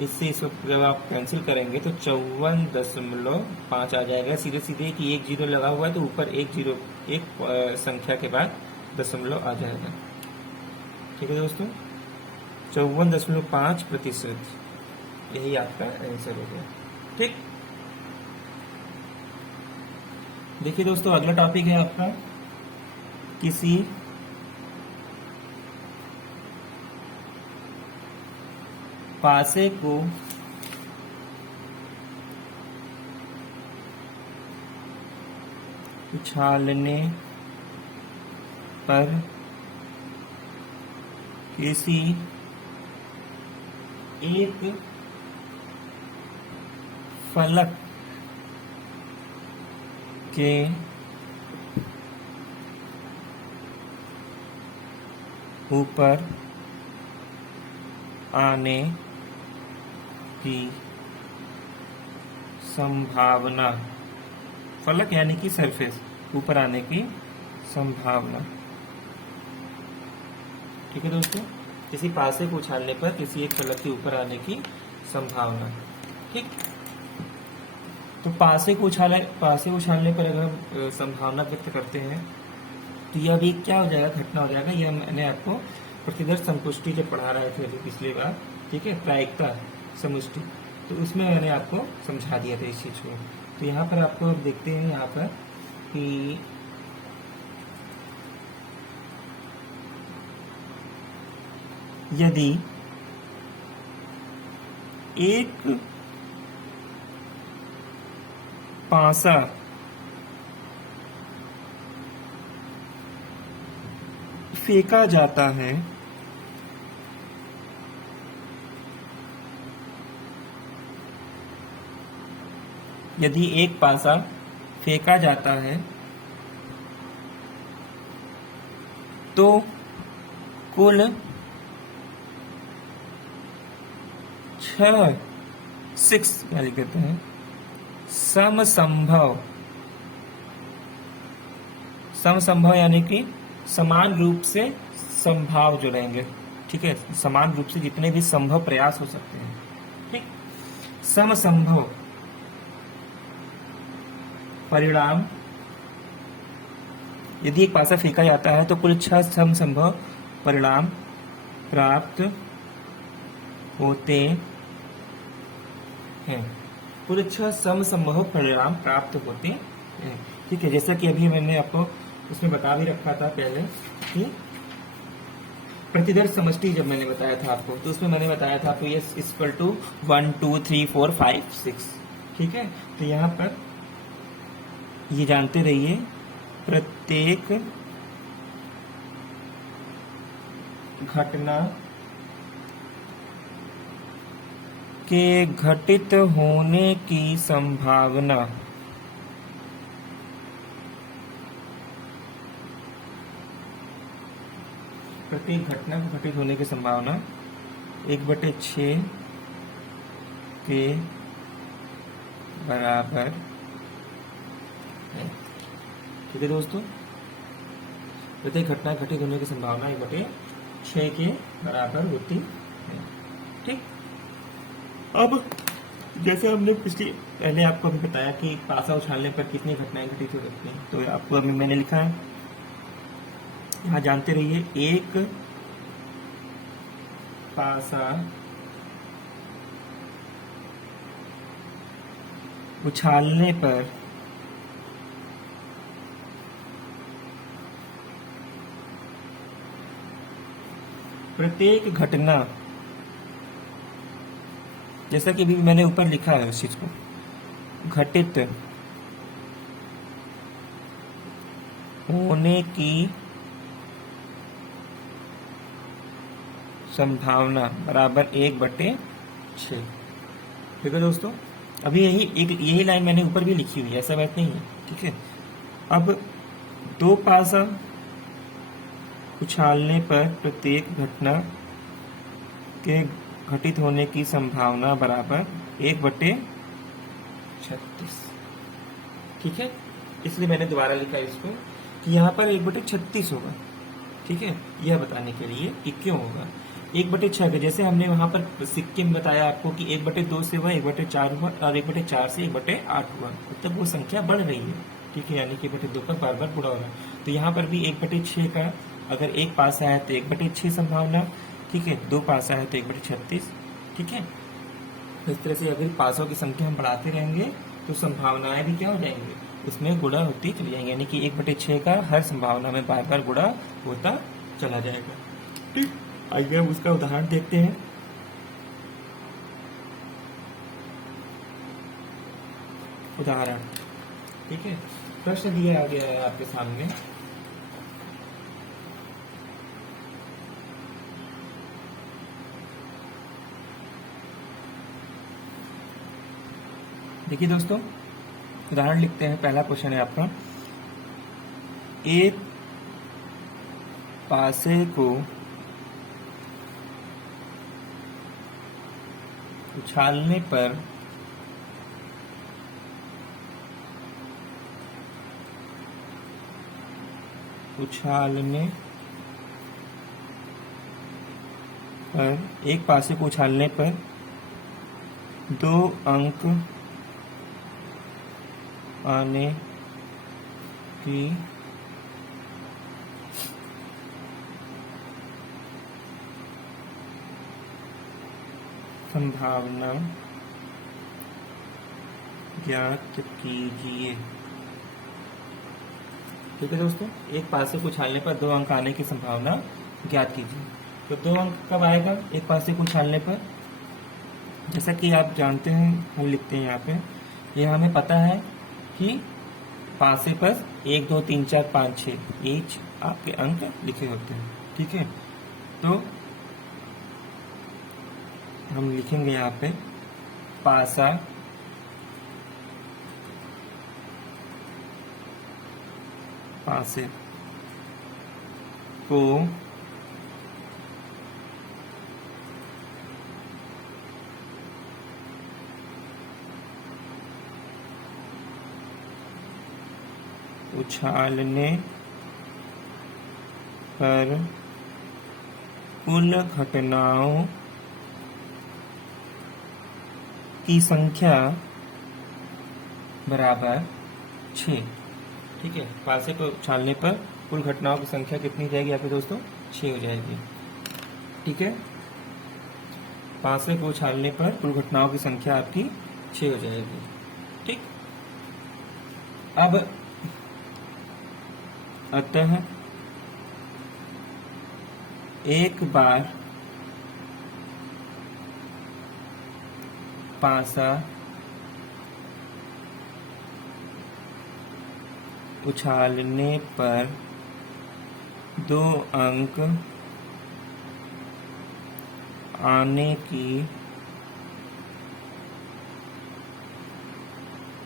इससे इस वक्त जब आप कैंसिल करेंगे तो 54.5 आ जाएगा। सीधे सीधे कि 1 जीरो लगा हुआ है तो ऊपर 1 जीरो, एक संख्या के बाद दशमलव आ जाएगा। ठीक है दोस्तों, 54.5%, यही आपका आंसर हो गया। ठीक, देखिए दोस्तों, अगला टॉपिक है आपका, किसी पासे को उछालने पर किसी एक फलक के ऊपर आने की संभावना, फलक यानी कि सरफेस, ऊपर आने की संभावना। ठीक है दोस्तों, किसी पासे को उछालने पर किसी एक फलक के ऊपर आने की संभावना। ठीक, तो पासे उछालने पर अगर हम संभावना व्यक्त करते हैं तो यह भी क्या हो जाएगा, घटना हो जाएगा। यह मैंने आपको प्रतिदर्श संपुष्टि जब पढ़ा रहे थे अभी पिछली बार, ठीक है, प्रायिकता समुष्टि, तो उसमें मैंने आपको समझा दिया था इस चीज को। तो यहाँ पर आपको देखते हैं यहाँ पर कि यदि एक पासा फेंका जाता है यदि एक पासा फेंका जाता है तो कुल 6 क्या लिखते हैं, समसंभव यानी कि समान रूप से संभाव जो रहेंगे। ठीक है, समान रूप से जितने भी संभव प्रयास हो सकते हैं। ठीक, समसंभव परिणाम, यदि एक पासा फेंका जाता है तो कुल 6 समसंभव परिणाम प्राप्त होते हैं। कुल 6 समसंभव परिणाम प्राप्त होते हैं। ठीक है, जैसा कि अभी मैंने आपको उसमें बता भी रखा था पहले कि प्रतिदर्श समष्टि जब मैंने बताया था आपको, तो उसमें मैंने बताया था आपको ये इक्वल टू 1 2 3 4 5 6। ठीक है, तो यहाँ पर ये जानते रहिए प्रत्येक घटना के घटित होने की संभावना प्रत्येक घटना को घटित होने की संभावना 1/6 के बराबर है। ठीक है दोस्तों, प्रत्येक घटना घटित होने की संभावना 1/6 के बराबर होती है। ठीक, अब जैसे हमने पहले आपको अभी बताया कि पासा उछालने पर कितनी घटनाएं घटित हो सकती हैं, तो आपको अभी मैंने लिखा है, यहाँ जानते रहिए एक पासा उछालने पर प्रत्येक घटना, जैसा कि अभी मैंने ऊपर लिखा है उस चीज को, घटित होने की संभावना बराबर 1/6। ठीक है दोस्तों, अभी यही लाइन मैंने ऊपर भी लिखी हुई है, ऐसा बात नहीं है। ठीक है, अब 2 पासा उछालने पर प्रत्येक घटना के घटित होने की संभावना बराबर 1/36। ठीक है, इसलिए मैंने दोबारा लिखा इसको कि यहाँ पर 1/36 होगा। ठीक है, यह बताने के लिए कि क्यों होगा 1/6 के, जैसे हमने वहां पर सिक्किम बताया आपको कि 1/2 से हुआ, 1/4 हुआ और 1/4 से 1/8 हुआ, मतलब वो संख्या बढ़ रही है। ठीक है, यानी कि 1/2 का बार बार गुणा हो रहा है। तो यहाँ पर भी 1/6 का, अगर एक पासा है तो 1/6 संभावना। ठीक है, 2 पासा है तो 1/36। ठीक है, इस तरह से अगर पासों की संख्या हम बढ़ाते रहेंगे तो संभावनाएं भी क्या हो जाएंगी, उसमें गुणा होती चली जाएंगी, यानी कि 1/6 का हर संभावना में बार बार गुणा होता चला जाएगा। ठीक, आइए हम उसका उदाहरण देखते हैं। उदाहरण, ठीक है, प्रश्न दिया गया है आपके सामने। देखिए दोस्तों, उदाहरण लिखते हैं। पहला क्वेश्चन है आपका, एक पासे को उछालने पर एक पासे को उछालने पर 2 अंक आने की संभावना ज्ञात कीजिए। ठीक है दोस्तों, एक पासे को उछालने पर 2 अंक आने की संभावना ज्ञात कीजिए। तो 2 अंक कब आएगा एक पासे को उछालने पर? जैसा कि आप जानते हैं, हम लिखते हैं यहाँ पे, ये हमें पता है कि पासे पर 1 2 3 4 5 6 each आपके अंक लिखे होते हैं। ठीक है, तो हम लिखेंगे यहाँ पे पासा पासे को उछालने पर कुल घटनाओं की संख्या बराबर 6। ठीक है, पासे को उछालने पर कुल घटनाओं की संख्या कितनी हो जाएगी आपके दोस्तों? 6 हो जाएगी। ठीक है, पासे को उछालने पर कुल घटनाओं की संख्या आपकी 6 हो जाएगी। ठीक, अब अतः एक बार पासा उछालने पर 2 अंक आने की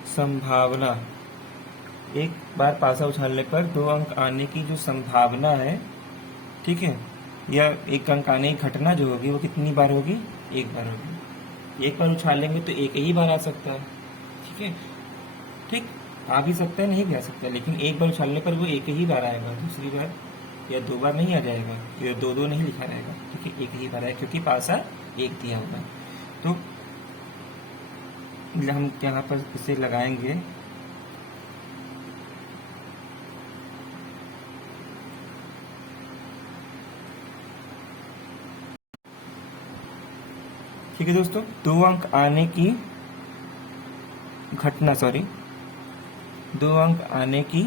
संभावना, एक बार पासा उछालने पर 2 अंक आने की जो संभावना है, ठीक है, या 1 अंक आने की घटना जो होगी वो कितनी बार होगी? 1 बार होगी। एक बार उछालेंगे तो एक ही बार आ सकता है, ठीक है, ठीक, आ भी सकता है, नहीं भी आ सकता है, लेकिन एक बार उछालने पर वो एक ही बार आएगा, दूसरी बार या 2 बार नहीं आ जाएगा, या 2-2 नहीं लिखा रहेगा, ठीक है, एक ही बार आएगा क्योंकि पासा 1 दिया होगा। तो हम यहाँ पर इसे लगाएंगे, ठीक है दोस्तों, 2 अंक आने की घटना, 2 अंक आने की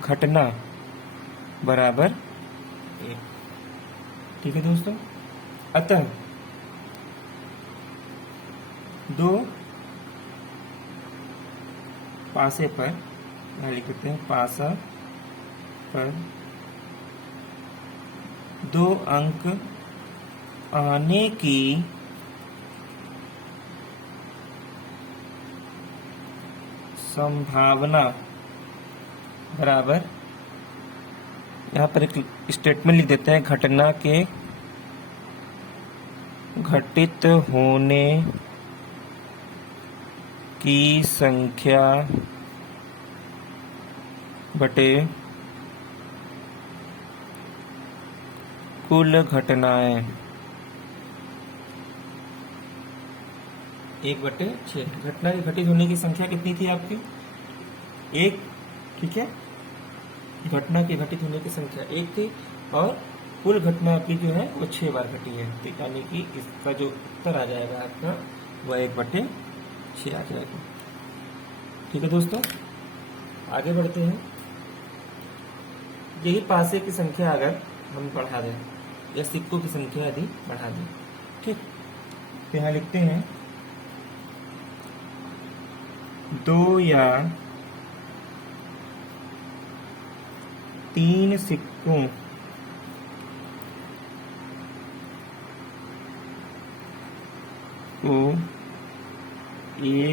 घटना बराबर 1, ठीक है दोस्तों। अतः 2 पासे पर, यहाँ लिख देते हैं, पासा पर 2 अंक आने की संभावना बराबर, यहाँ पर एक स्टेटमेंट लिख देते हैं, घटना के घटित होने की संख्या बटे कुल घटनाएं, 1/6। घटना के घटित होने की संख्या कितनी थी आपकी? 1, ठीक है, घटना के घटित होने की संख्या 1 थी, और कुल घटना आपकी जो है वो 6 बार घटी है, यानी कि इसका जो उत्तर आ जाएगा आपका वह 1/6 आ जाएगा। ठीक है दोस्तों, आगे बढ़ते हैं। यही पासे की संख्या अगर हम बढ़ा दें या सिक्कों की संख्या यदि बढ़ा दें, ठीक, तो यहाँ लिखते हैं 2 या 3 सिक्कों को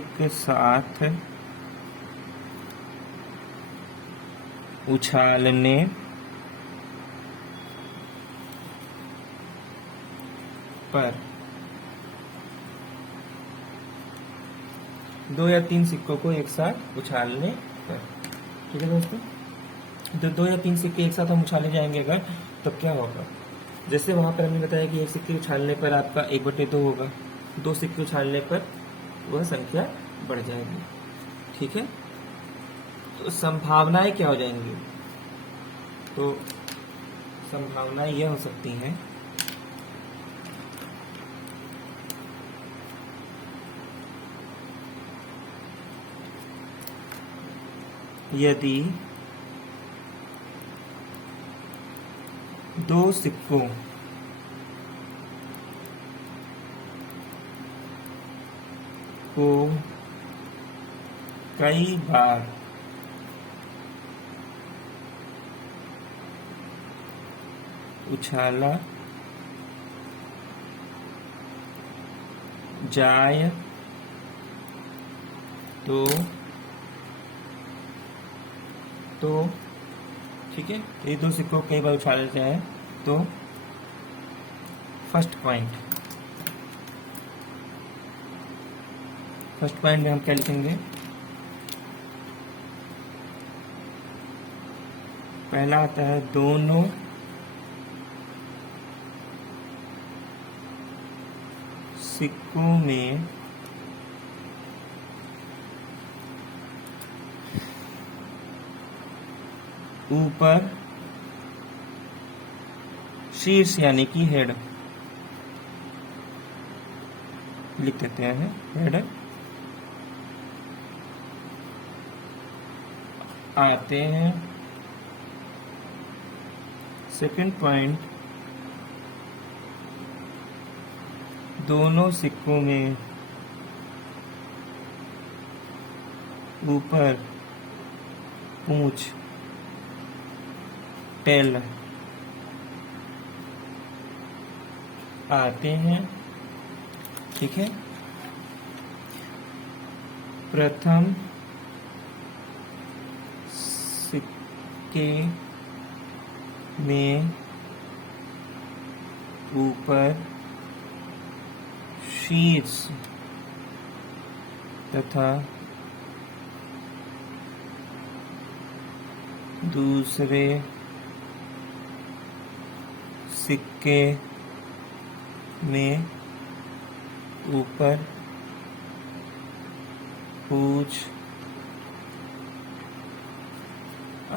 एक साथ उछालने पर, 2 या 3 सिक्कों को एक साथ उछालने पर, ठीक है दोस्तों, तो 2 या 3 सिक्के एक साथ हम उछाले जाएंगे अगर, तो क्या होगा? जैसे वहां पर हमने बताया कि एक सिक्के उछालने पर आपका 1/2 होगा, 2 सिक्के उछालने पर वह संख्या बढ़ जाएगी, ठीक है। तो संभावनाएं क्या हो जाएंगी? तो संभावनाएं यह हो सकती हैं, यदि 2 सिक्कों को कई बार उछाला जाए तो ठीक है, ये 2 सिक्कों कई बार उछाले जाए तो फर्स्ट पॉइंट में हम क्या लिखेंगे? पहला आता है दोनों सिक्कों में ऊपर शीर्ष यानी कि हेड लिख देते हैं, हेड आते हैं। सेकंड पॉइंट, दोनों सिक्कों में ऊपर पूंछ टेल आते हैं। ठीक है, प्रथम सिक्के में ऊपर शीर्ष तथा दूसरे सिक्के में ऊपर पूंछ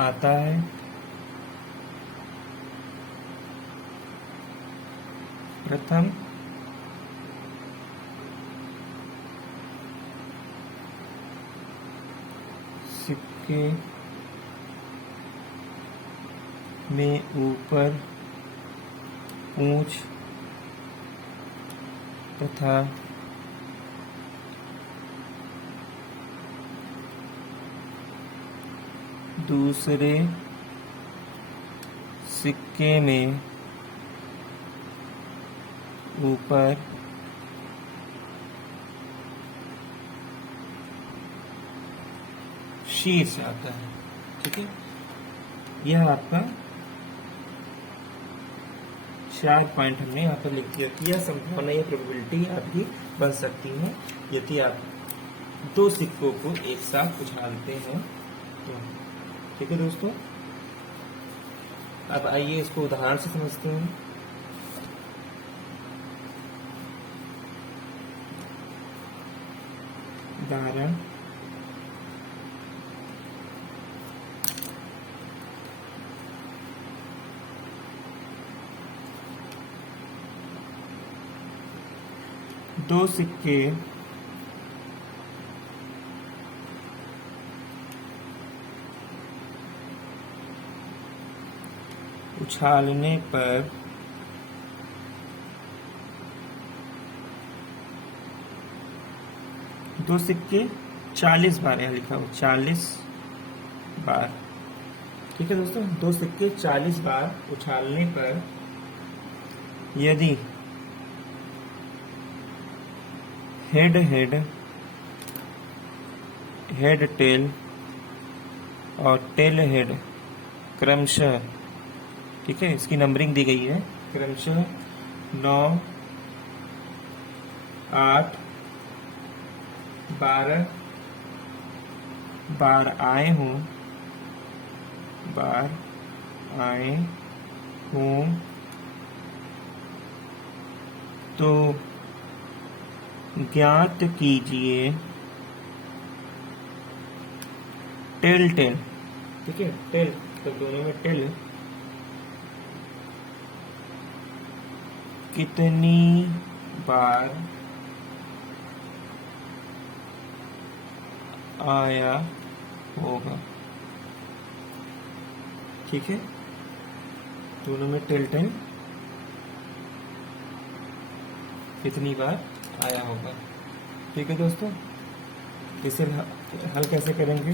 आता है। प्रथम सिक्के में ऊपर पूंछ तथा दूसरे सिक्के में ऊपर शीर्ष आता है। ठीक है, यह आपका 4 पॉइंट हमने यहाँ पर लिख दिया कि यह संभावना या प्रोबेबिलिटी आपकी बन सकती है यदि आप दो सिक्कों को एक साथ उछालते हैं तो। ठीक है दोस्तों, अब आइए इसको उदाहरण से समझते हैं। उदाहरण, दो सिक्के उछालने पर दो सिक्के 40 बार, यहाँ लिखा हो 40 बार। ठीक है दोस्तों, दो सिक्के 40 बार उछालने पर यदि हेड हेड, हेड टेल और टेल हेड क्रमशः, ठीक है, इसकी नंबरिंग दी गई है, क्रमशः 9, 8, 12 बार आए हों, बार आए हों तो ज्ञात कीजिए टेल टेल। ठीक है, टेल तो दोनों में टेल कितनी बार आया होगा। ठीक है, दोनों में टेल टेल कितनी बार आया होगा। ठीक है दोस्तों, इसे हल कैसे करेंगे।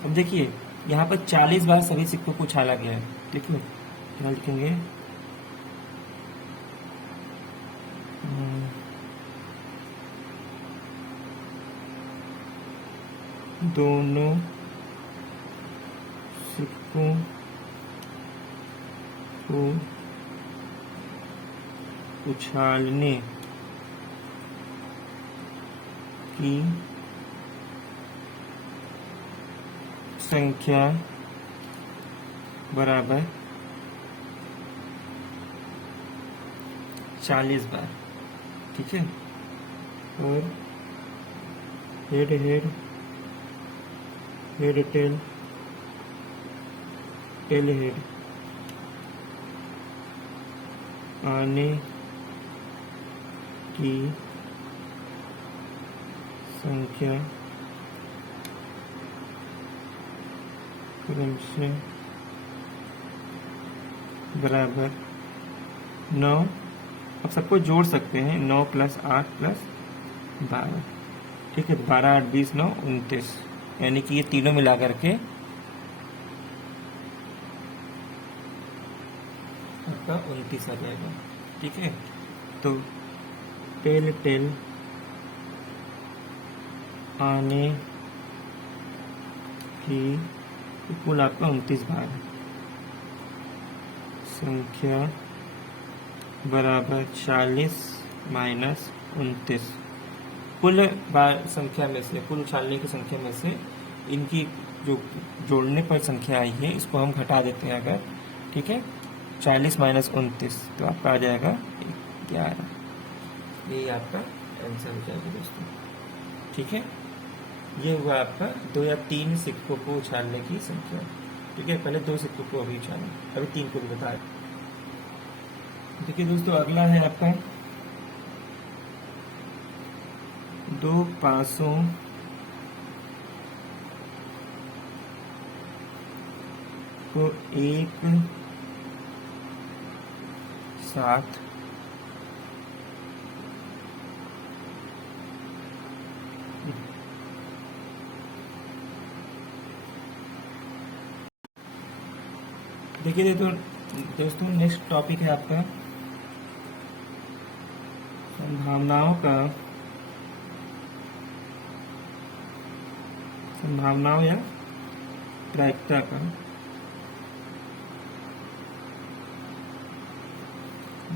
अब देखिए, यहाँ पर 40 बार सभी सिक्कों को उछाला गया है। देखिए क्या लिखेंगे, दोनों सिक्कों को उछालने की संख्या बराबर 40 बार। ठीक है, और head head, head tail, tail head आने की संख्या क्रमशः बराबर 9। अब सबको जोड़ सकते हैं, 9 + 8 + 12। ठीक है, 12 8 20 9 29, यानी कि ये तीनों मिला करके आपका 29 आ जाएगा। ठीक है, तो टेल टेल आने की कुल आपका 29 बार संख्या बराबर 40 - 29। कुल बार संख्या में से, कुल उछालने की संख्या में से इनकी जो जोड़ने पर संख्या आई है इसको हम घटा देते हैं अगर। ठीक है, 40 - 29 तो आपका आ जाएगा 11। यही आपका आंसर हो जाएगा दोस्तों। ठीक है, ये हुआ आपका 2 या 3 सिक्कों को उछालने की संख्या। ठीक है, पहले 2 सिक्कों को अभी उछाला, अभी 3 को भी बताया। देखिए दोस्तों, अगला है आपका 2 500 को एक साथ देखिए दोस्तों, नेक्स्ट टॉपिक है आपका संभावनाओं या प्रायिकता का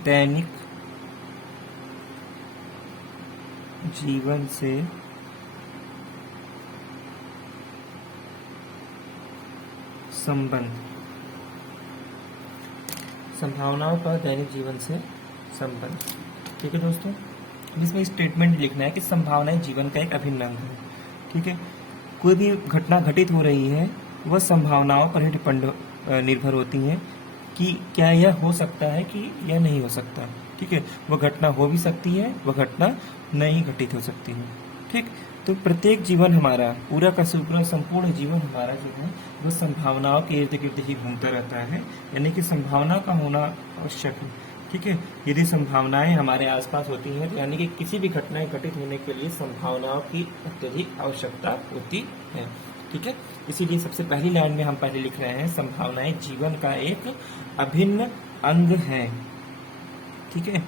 दैनिक जीवन से संबंध। संभावनाओं का दैनिक जीवन से संबंध। ठीक है दोस्तों, इसमें स्टेटमेंट लिखना है कि संभावनाएं जीवन का एक अभिन्न अंग है। ठीक है, कोई भी घटना घटित हो रही है वह संभावनाओं पर ही निर्भर होती हैं कि क्या यह हो सकता है कि यह नहीं हो सकता। ठीक है, वह घटना हो भी सकती है, वह घटना नहीं घटित हो सकती है। ठीक, तो प्रत्येक जीवन हमारा पूरा का पूरा संपूर्ण जीवन हमारा जो है वह संभावनाओं के इर्द गिर्द ही घूमता रहता है, यानी कि संभावना का होना आवश्यक है। ठीक है, यदि संभावनाएं हमारे आसपास होती हैं तो यानी कि किसी भी घटना घटित होने के लिए संभावनाओं की अत्यधिक आवश्यकता होती है। ठीक है, इसीलिए सबसे पहली लाइन में हम पहले लिख रहे हैं संभावनाएं जीवन का एक अभिन्न अंग है। ठीक है,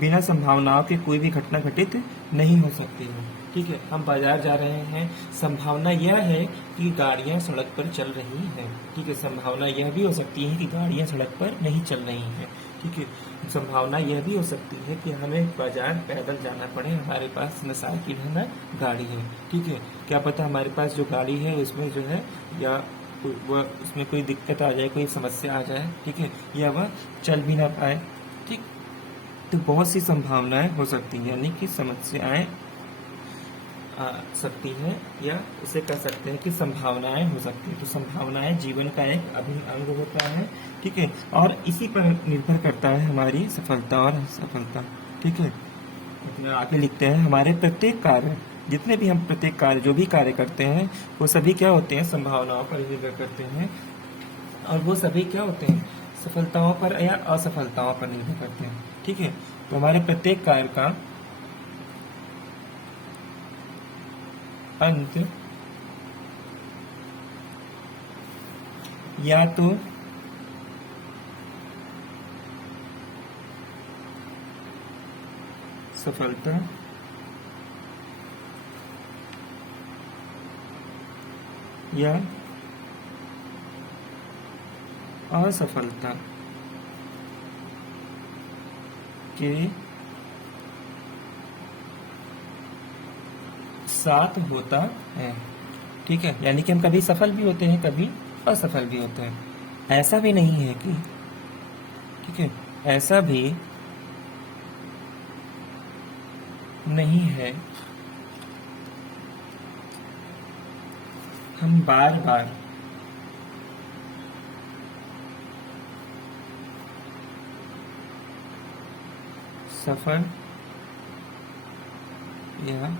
बिना संभावनाओं के कोई भी घटना घटित नहीं हो सकती है। ठीक है, हम बाजार जा रहे हैं, संभावना यह है कि गाड़ियां सड़क पर चल रही हैं। ठीक है, संभावना यह भी हो सकती है कि गाड़ियां सड़क पर नहीं चल रही हैं। ठीक है, संभावना यह भी हो सकती है कि हमें बाजार पैदल जाना पड़े, हमारे पास न साइकिल है न गाड़ी है। ठीक है, क्या पता हमारे पास जो गाड़ी है उसमें जो है या वह उसमें कोई दिक्कत आ जाए, कोई समस्या आ जाए। ठीक है, या वह चल भी ना पाए। ठीक, तो बहुत सी संभावनाएं हो सकती हैं, यानी कि समस्याएं आ सकती हैं, या उसे कह सकते हैं कि संभावनाएं हो सकती हैं। तो संभावनाएं जीवन का एक अभिन्न अंग होता है। ठीक है, और इसी पर निर्भर करता है हमारी सफलता और असफलता। ठीक है, तो आगे लिखते हैं हमारे प्रत्येक कार्य, जितने भी हम प्रत्येक कार्य जो भी कार्य करते हैं वो सभी क्या होते हैं, संभावनाओं पर निर्भर करते हैं। और वो सभी क्या होते हैं, सफलताओं पर या असफलताओं पर निर्भर करते हैं। ठीक है, तो हमारे प्रत्येक कार्य का अंत या तो सफलता या असफलता के साथ होता है। ठीक है, यानी कि हम कभी सफल भी होते हैं, कभी असफल भी होते हैं। ऐसा भी नहीं है कि, ठीक है, ऐसा भी नहीं है हम बार बार सफल या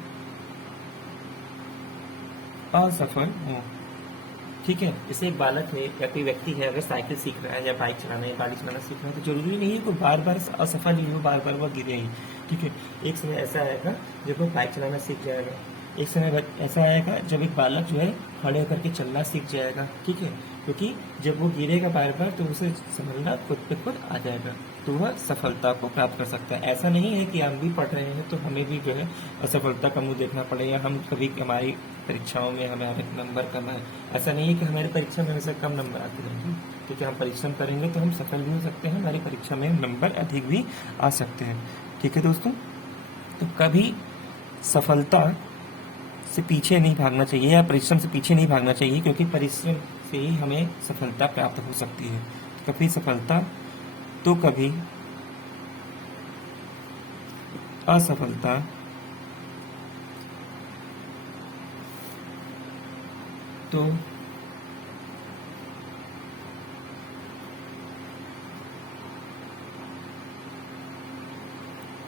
असफल हों। ठीक है। जैसे एक बालक है या कोई व्यक्ति है, अगर साइकिल सीख रहा है या बाइक चलाना है, गाड़ी चलाना सीख रहा है, तो जरूरी नहीं है कि बार बार असफल ही हो, बार बार वो गिरे ही। ठीक है। एक समय ऐसा आएगा जब वो बाइक चलाना सीख जाएगा। एक समय ऐसा आएगा जब एक बालक जो है खड़े होकर के चलना सीख जाएगा। ठीक है। क्योंकि जब वो गिरेगा बार बार तो उसे संभलना खुद पे खुद आ जाएगा, तो वह सफलता को प्राप्त कर सकता है। ऐसा नहीं है कि हम भी पढ़ रहे हैं तो हमें भी जो है असफलता का मुंह देखना पड़ेगा, हम कभी हमारी परीक्षाओं में हमारे नंबर कम है। ऐसा नहीं है कि हमारी परीक्षा में हमेशा कम नंबर आते रहेंगे, क्योंकि हम परिश्रम करेंगे तो हम सफल भी हो सकते हैं, हमारी परीक्षा में नंबर अधिक भी आ सकते हैं। ठीक है दोस्तों, तो कभी सफलता से पीछे नहीं भागना चाहिए या परिश्रम से पीछे नहीं भागना चाहिए, क्योंकि परिश्रम से ही हमें सफलता प्राप्त हो सकती है। कभी सफलता तो कभी असफलता तो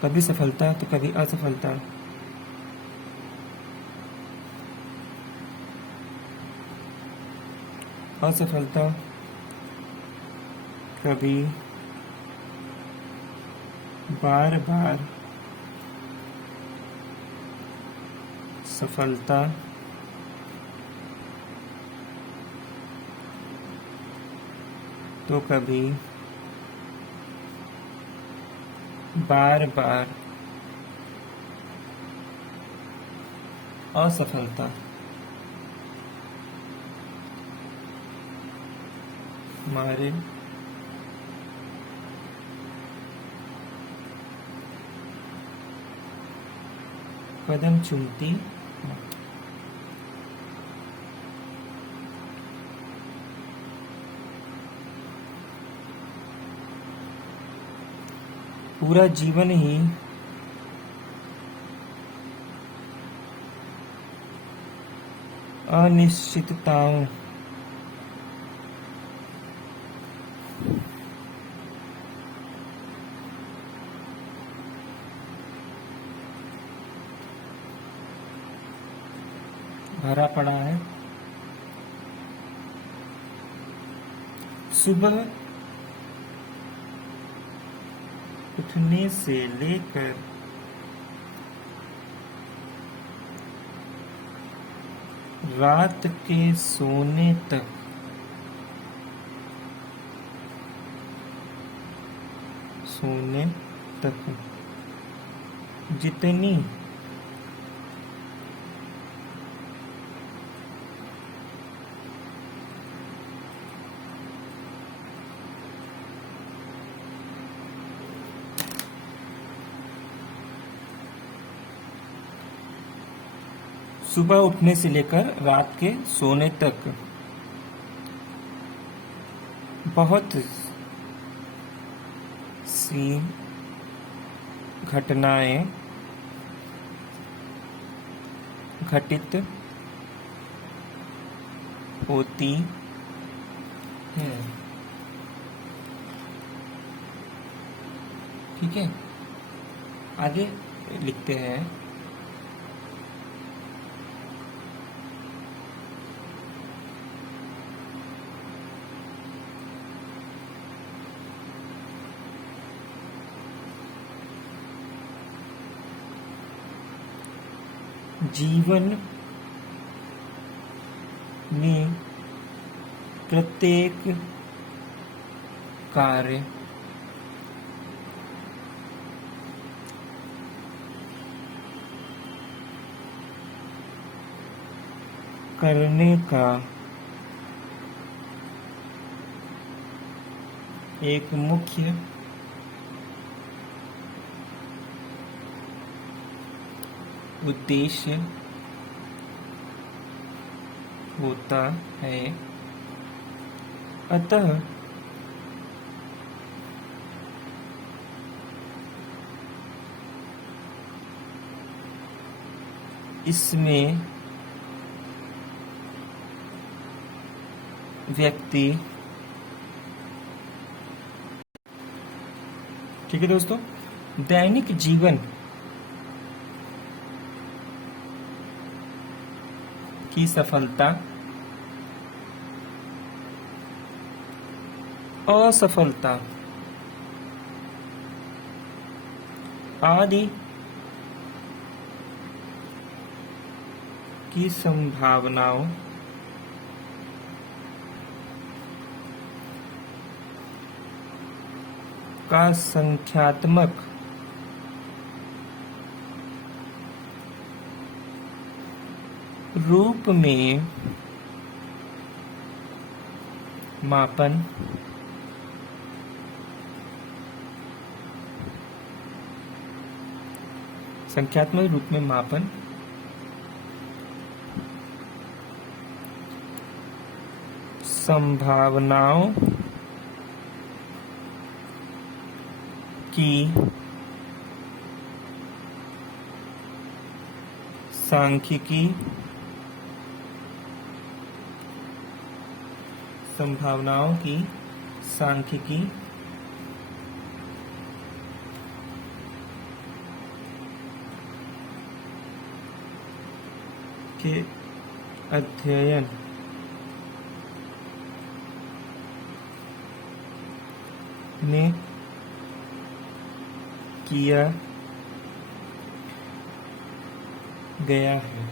कभी सफलता तो कभी असफलता असफलता कभी बार बार सफलता तो कभी बार बार असफलता। हमारे कदम चूमती है। पूरा जीवन ही अनिश्चितताओं भरा पड़ा है। सुबह उठने से लेकर रात के सोने तक जितनी सुबह उठने से लेकर रात के सोने तक बहुत सी घटनाएं घटित होती हैं। ठीक है, आगे लिखते हैं। जीवन में प्रत्येक कार्य करने का एक मुख्य उद्देश्य होता है। अतः इसमें व्यक्ति, ठीक है दोस्तों, दैनिक जीवन की सफलता असफलता आदि की संभावनाओं का संख्यात्मक रूप में मापन संख्यात्मक रूप में मापन संभावनाओं की सांख्यिकी संभावनाओं की सांख्यिकी के अध्ययन में किया गया है।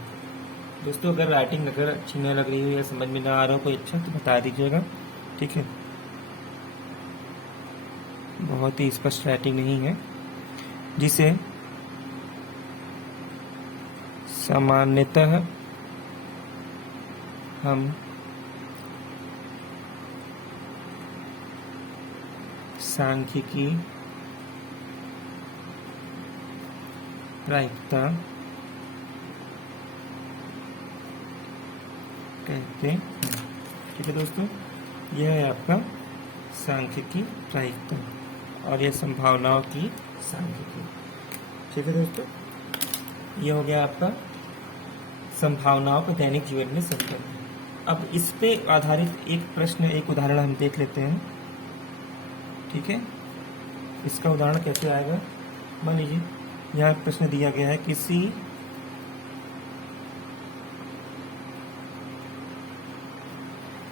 दोस्तों अगर राइटिंग अगर अच्छी न लग रही हो या समझ में ना आ रहा हो कोई अच्छा तो बता दीजिएगा, ठीक है। बहुत ही स्पष्ट राइटिंग नहीं है, जिसे सामान्यतः हम सांख्यिकी प्रायिकता कहते हैं, ठीक है दोस्तों। यह है आपका सांख्यिकी प्रायिकता और यह संभावनाओं की सांख्यिकी, ठीक है दोस्तों। यह हो गया आपका संभावनाओं का दैनिक जीवन में संकल्प। अब इस पे आधारित एक प्रश्न एक उदाहरण हम देख लेते हैं, ठीक है। इसका उदाहरण कैसे आएगा, मान लीजिए यहाँ प्रश्न दिया गया है, किसी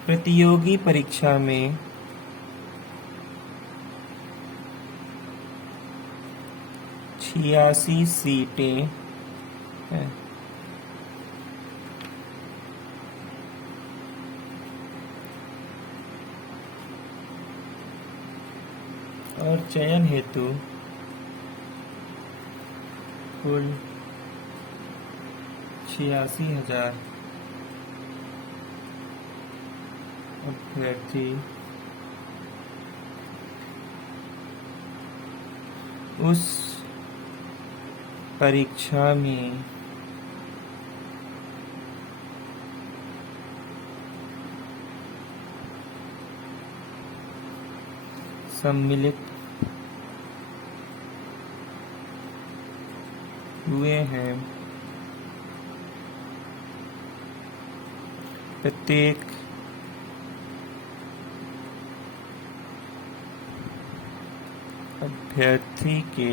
प्रतियोगी परीक्षा में 86 सीटें हैं और चयन हेतु कुल 86,000 अभ्यर्थी उस परीक्षा में सम्मिलित हुए हैं। प्रत्येक अभ्यर्थी के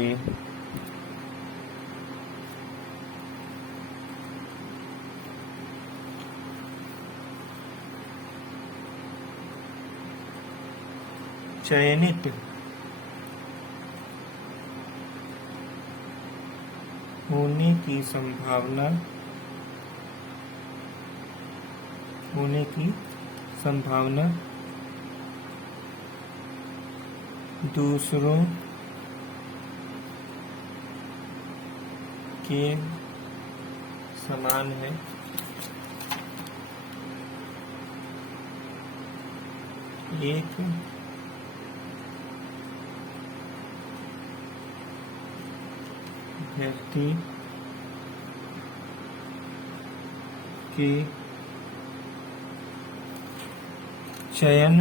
चयनित होने की संभावना दूसरों के समान है। एक व्यक्ति के चयन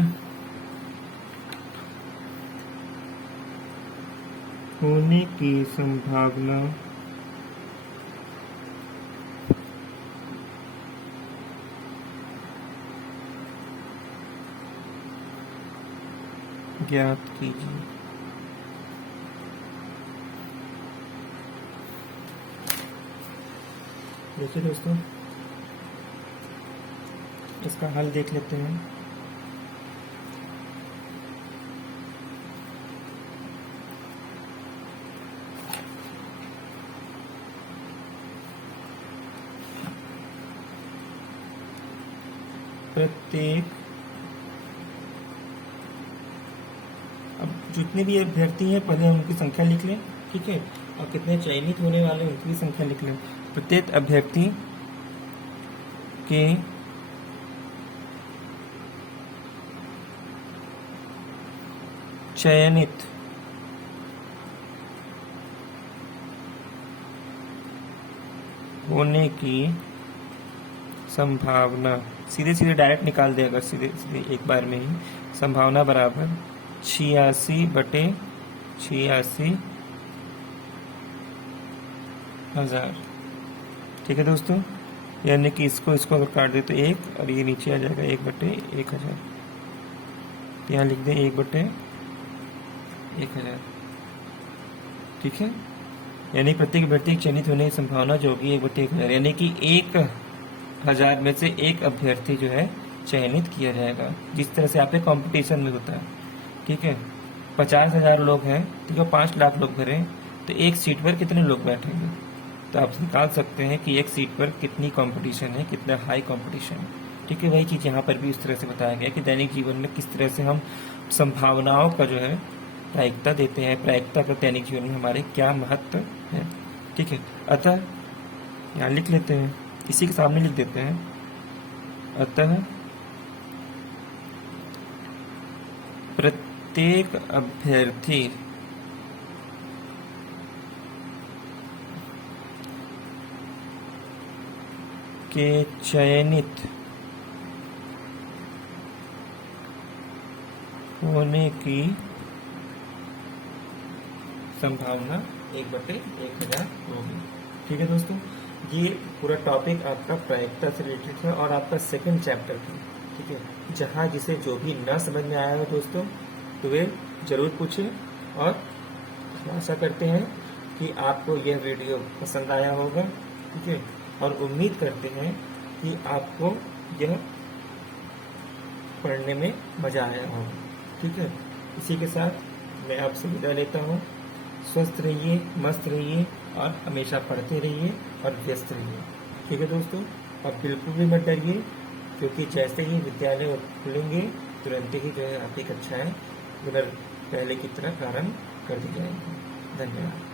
होने की संभावना ज्ञात कीजिए। देखिए दोस्तों, इसका हल देख लेते हैं। प्रत्येक, अब जितने भी अभ्यर्थी हैं पहले उनकी संख्या लिख लें, ठीक है, और कितने चयनित होने वाले हैं उनकी भी संख्या लिख लें। प्रत्येक अभ्यर्थी के चयनित होने की संभावना, सीधे सीधे डायरेक्ट निकाल दे अगर सीधे सीधे एक बार में ही, संभावना बराबर 86/86,000। ठीक है दोस्तों, यानी कि इसको अगर काट दे तो 1 और ये नीचे आ जाएगा 1/1000। यहाँ लिख दें 1/1000। ठीक है, यानी प्रत्येक अभ्यर्थी की चयनित होने की संभावना जो होगी 1/1000, यानी कि 1000 में से एक अभ्यर्थी जो है चयनित किया जाएगा, जिस तरह से आपके कंपटीशन में होता है। ठीक है, 50,000 लोग हैं, ठीक है, 5 लाख लोग भरें तो एक सीट पर कितने लोग बैठेंगे, तो आप निकाल सकते हैं कि एक सीट पर कितनी कंपटीशन है, कितना हाई कंपटीशन है। ठीक है, वही चीज़ यहाँ पर भी इस तरह से बताया गया कि दैनिक जीवन में किस तरह से हम संभावनाओं का जो है प्रायिकता देते हैं, प्रायिकता का दैनिक जीवन में हमारे क्या महत्व है। ठीक है, अतः यहाँ लिख लेते हैं, इसी के सामने लिख देते हैं, अतः प्रत्येक अभ्यर्थी के चयनित होने की संभावना 1/1000 होगी। ठीक है दोस्तों, ये पूरा टॉपिक आपका प्रायिकता से रिलेटेड है और आपका सेकंड चैप्टर था। ठीक है, जहाँ जिसे जो भी ना समझ में आया हो दोस्तों तो वे जरूर पूछें, और आशा करते हैं कि आपको यह वीडियो पसंद आया होगा। ठीक है, और उम्मीद करते हैं कि आपको यह पढ़ने में मजा आया होगा। ठीक है, इसी के साथ मैं आपसे विदा लेता हूँ। स्वस्थ रहिए, मस्त रहिए और हमेशा पढ़ते रहिए और व्यस्त रहिए। ठीक है दोस्तों, और बिल्कुल भी मत डरिए, क्योंकि जैसे ही विद्यालय खुलेंगे तुरंत ही जो है आपकी कक्षाएं पुनः पहले की तरह प्रारंभ कर दी जाएंगी। धन्यवाद।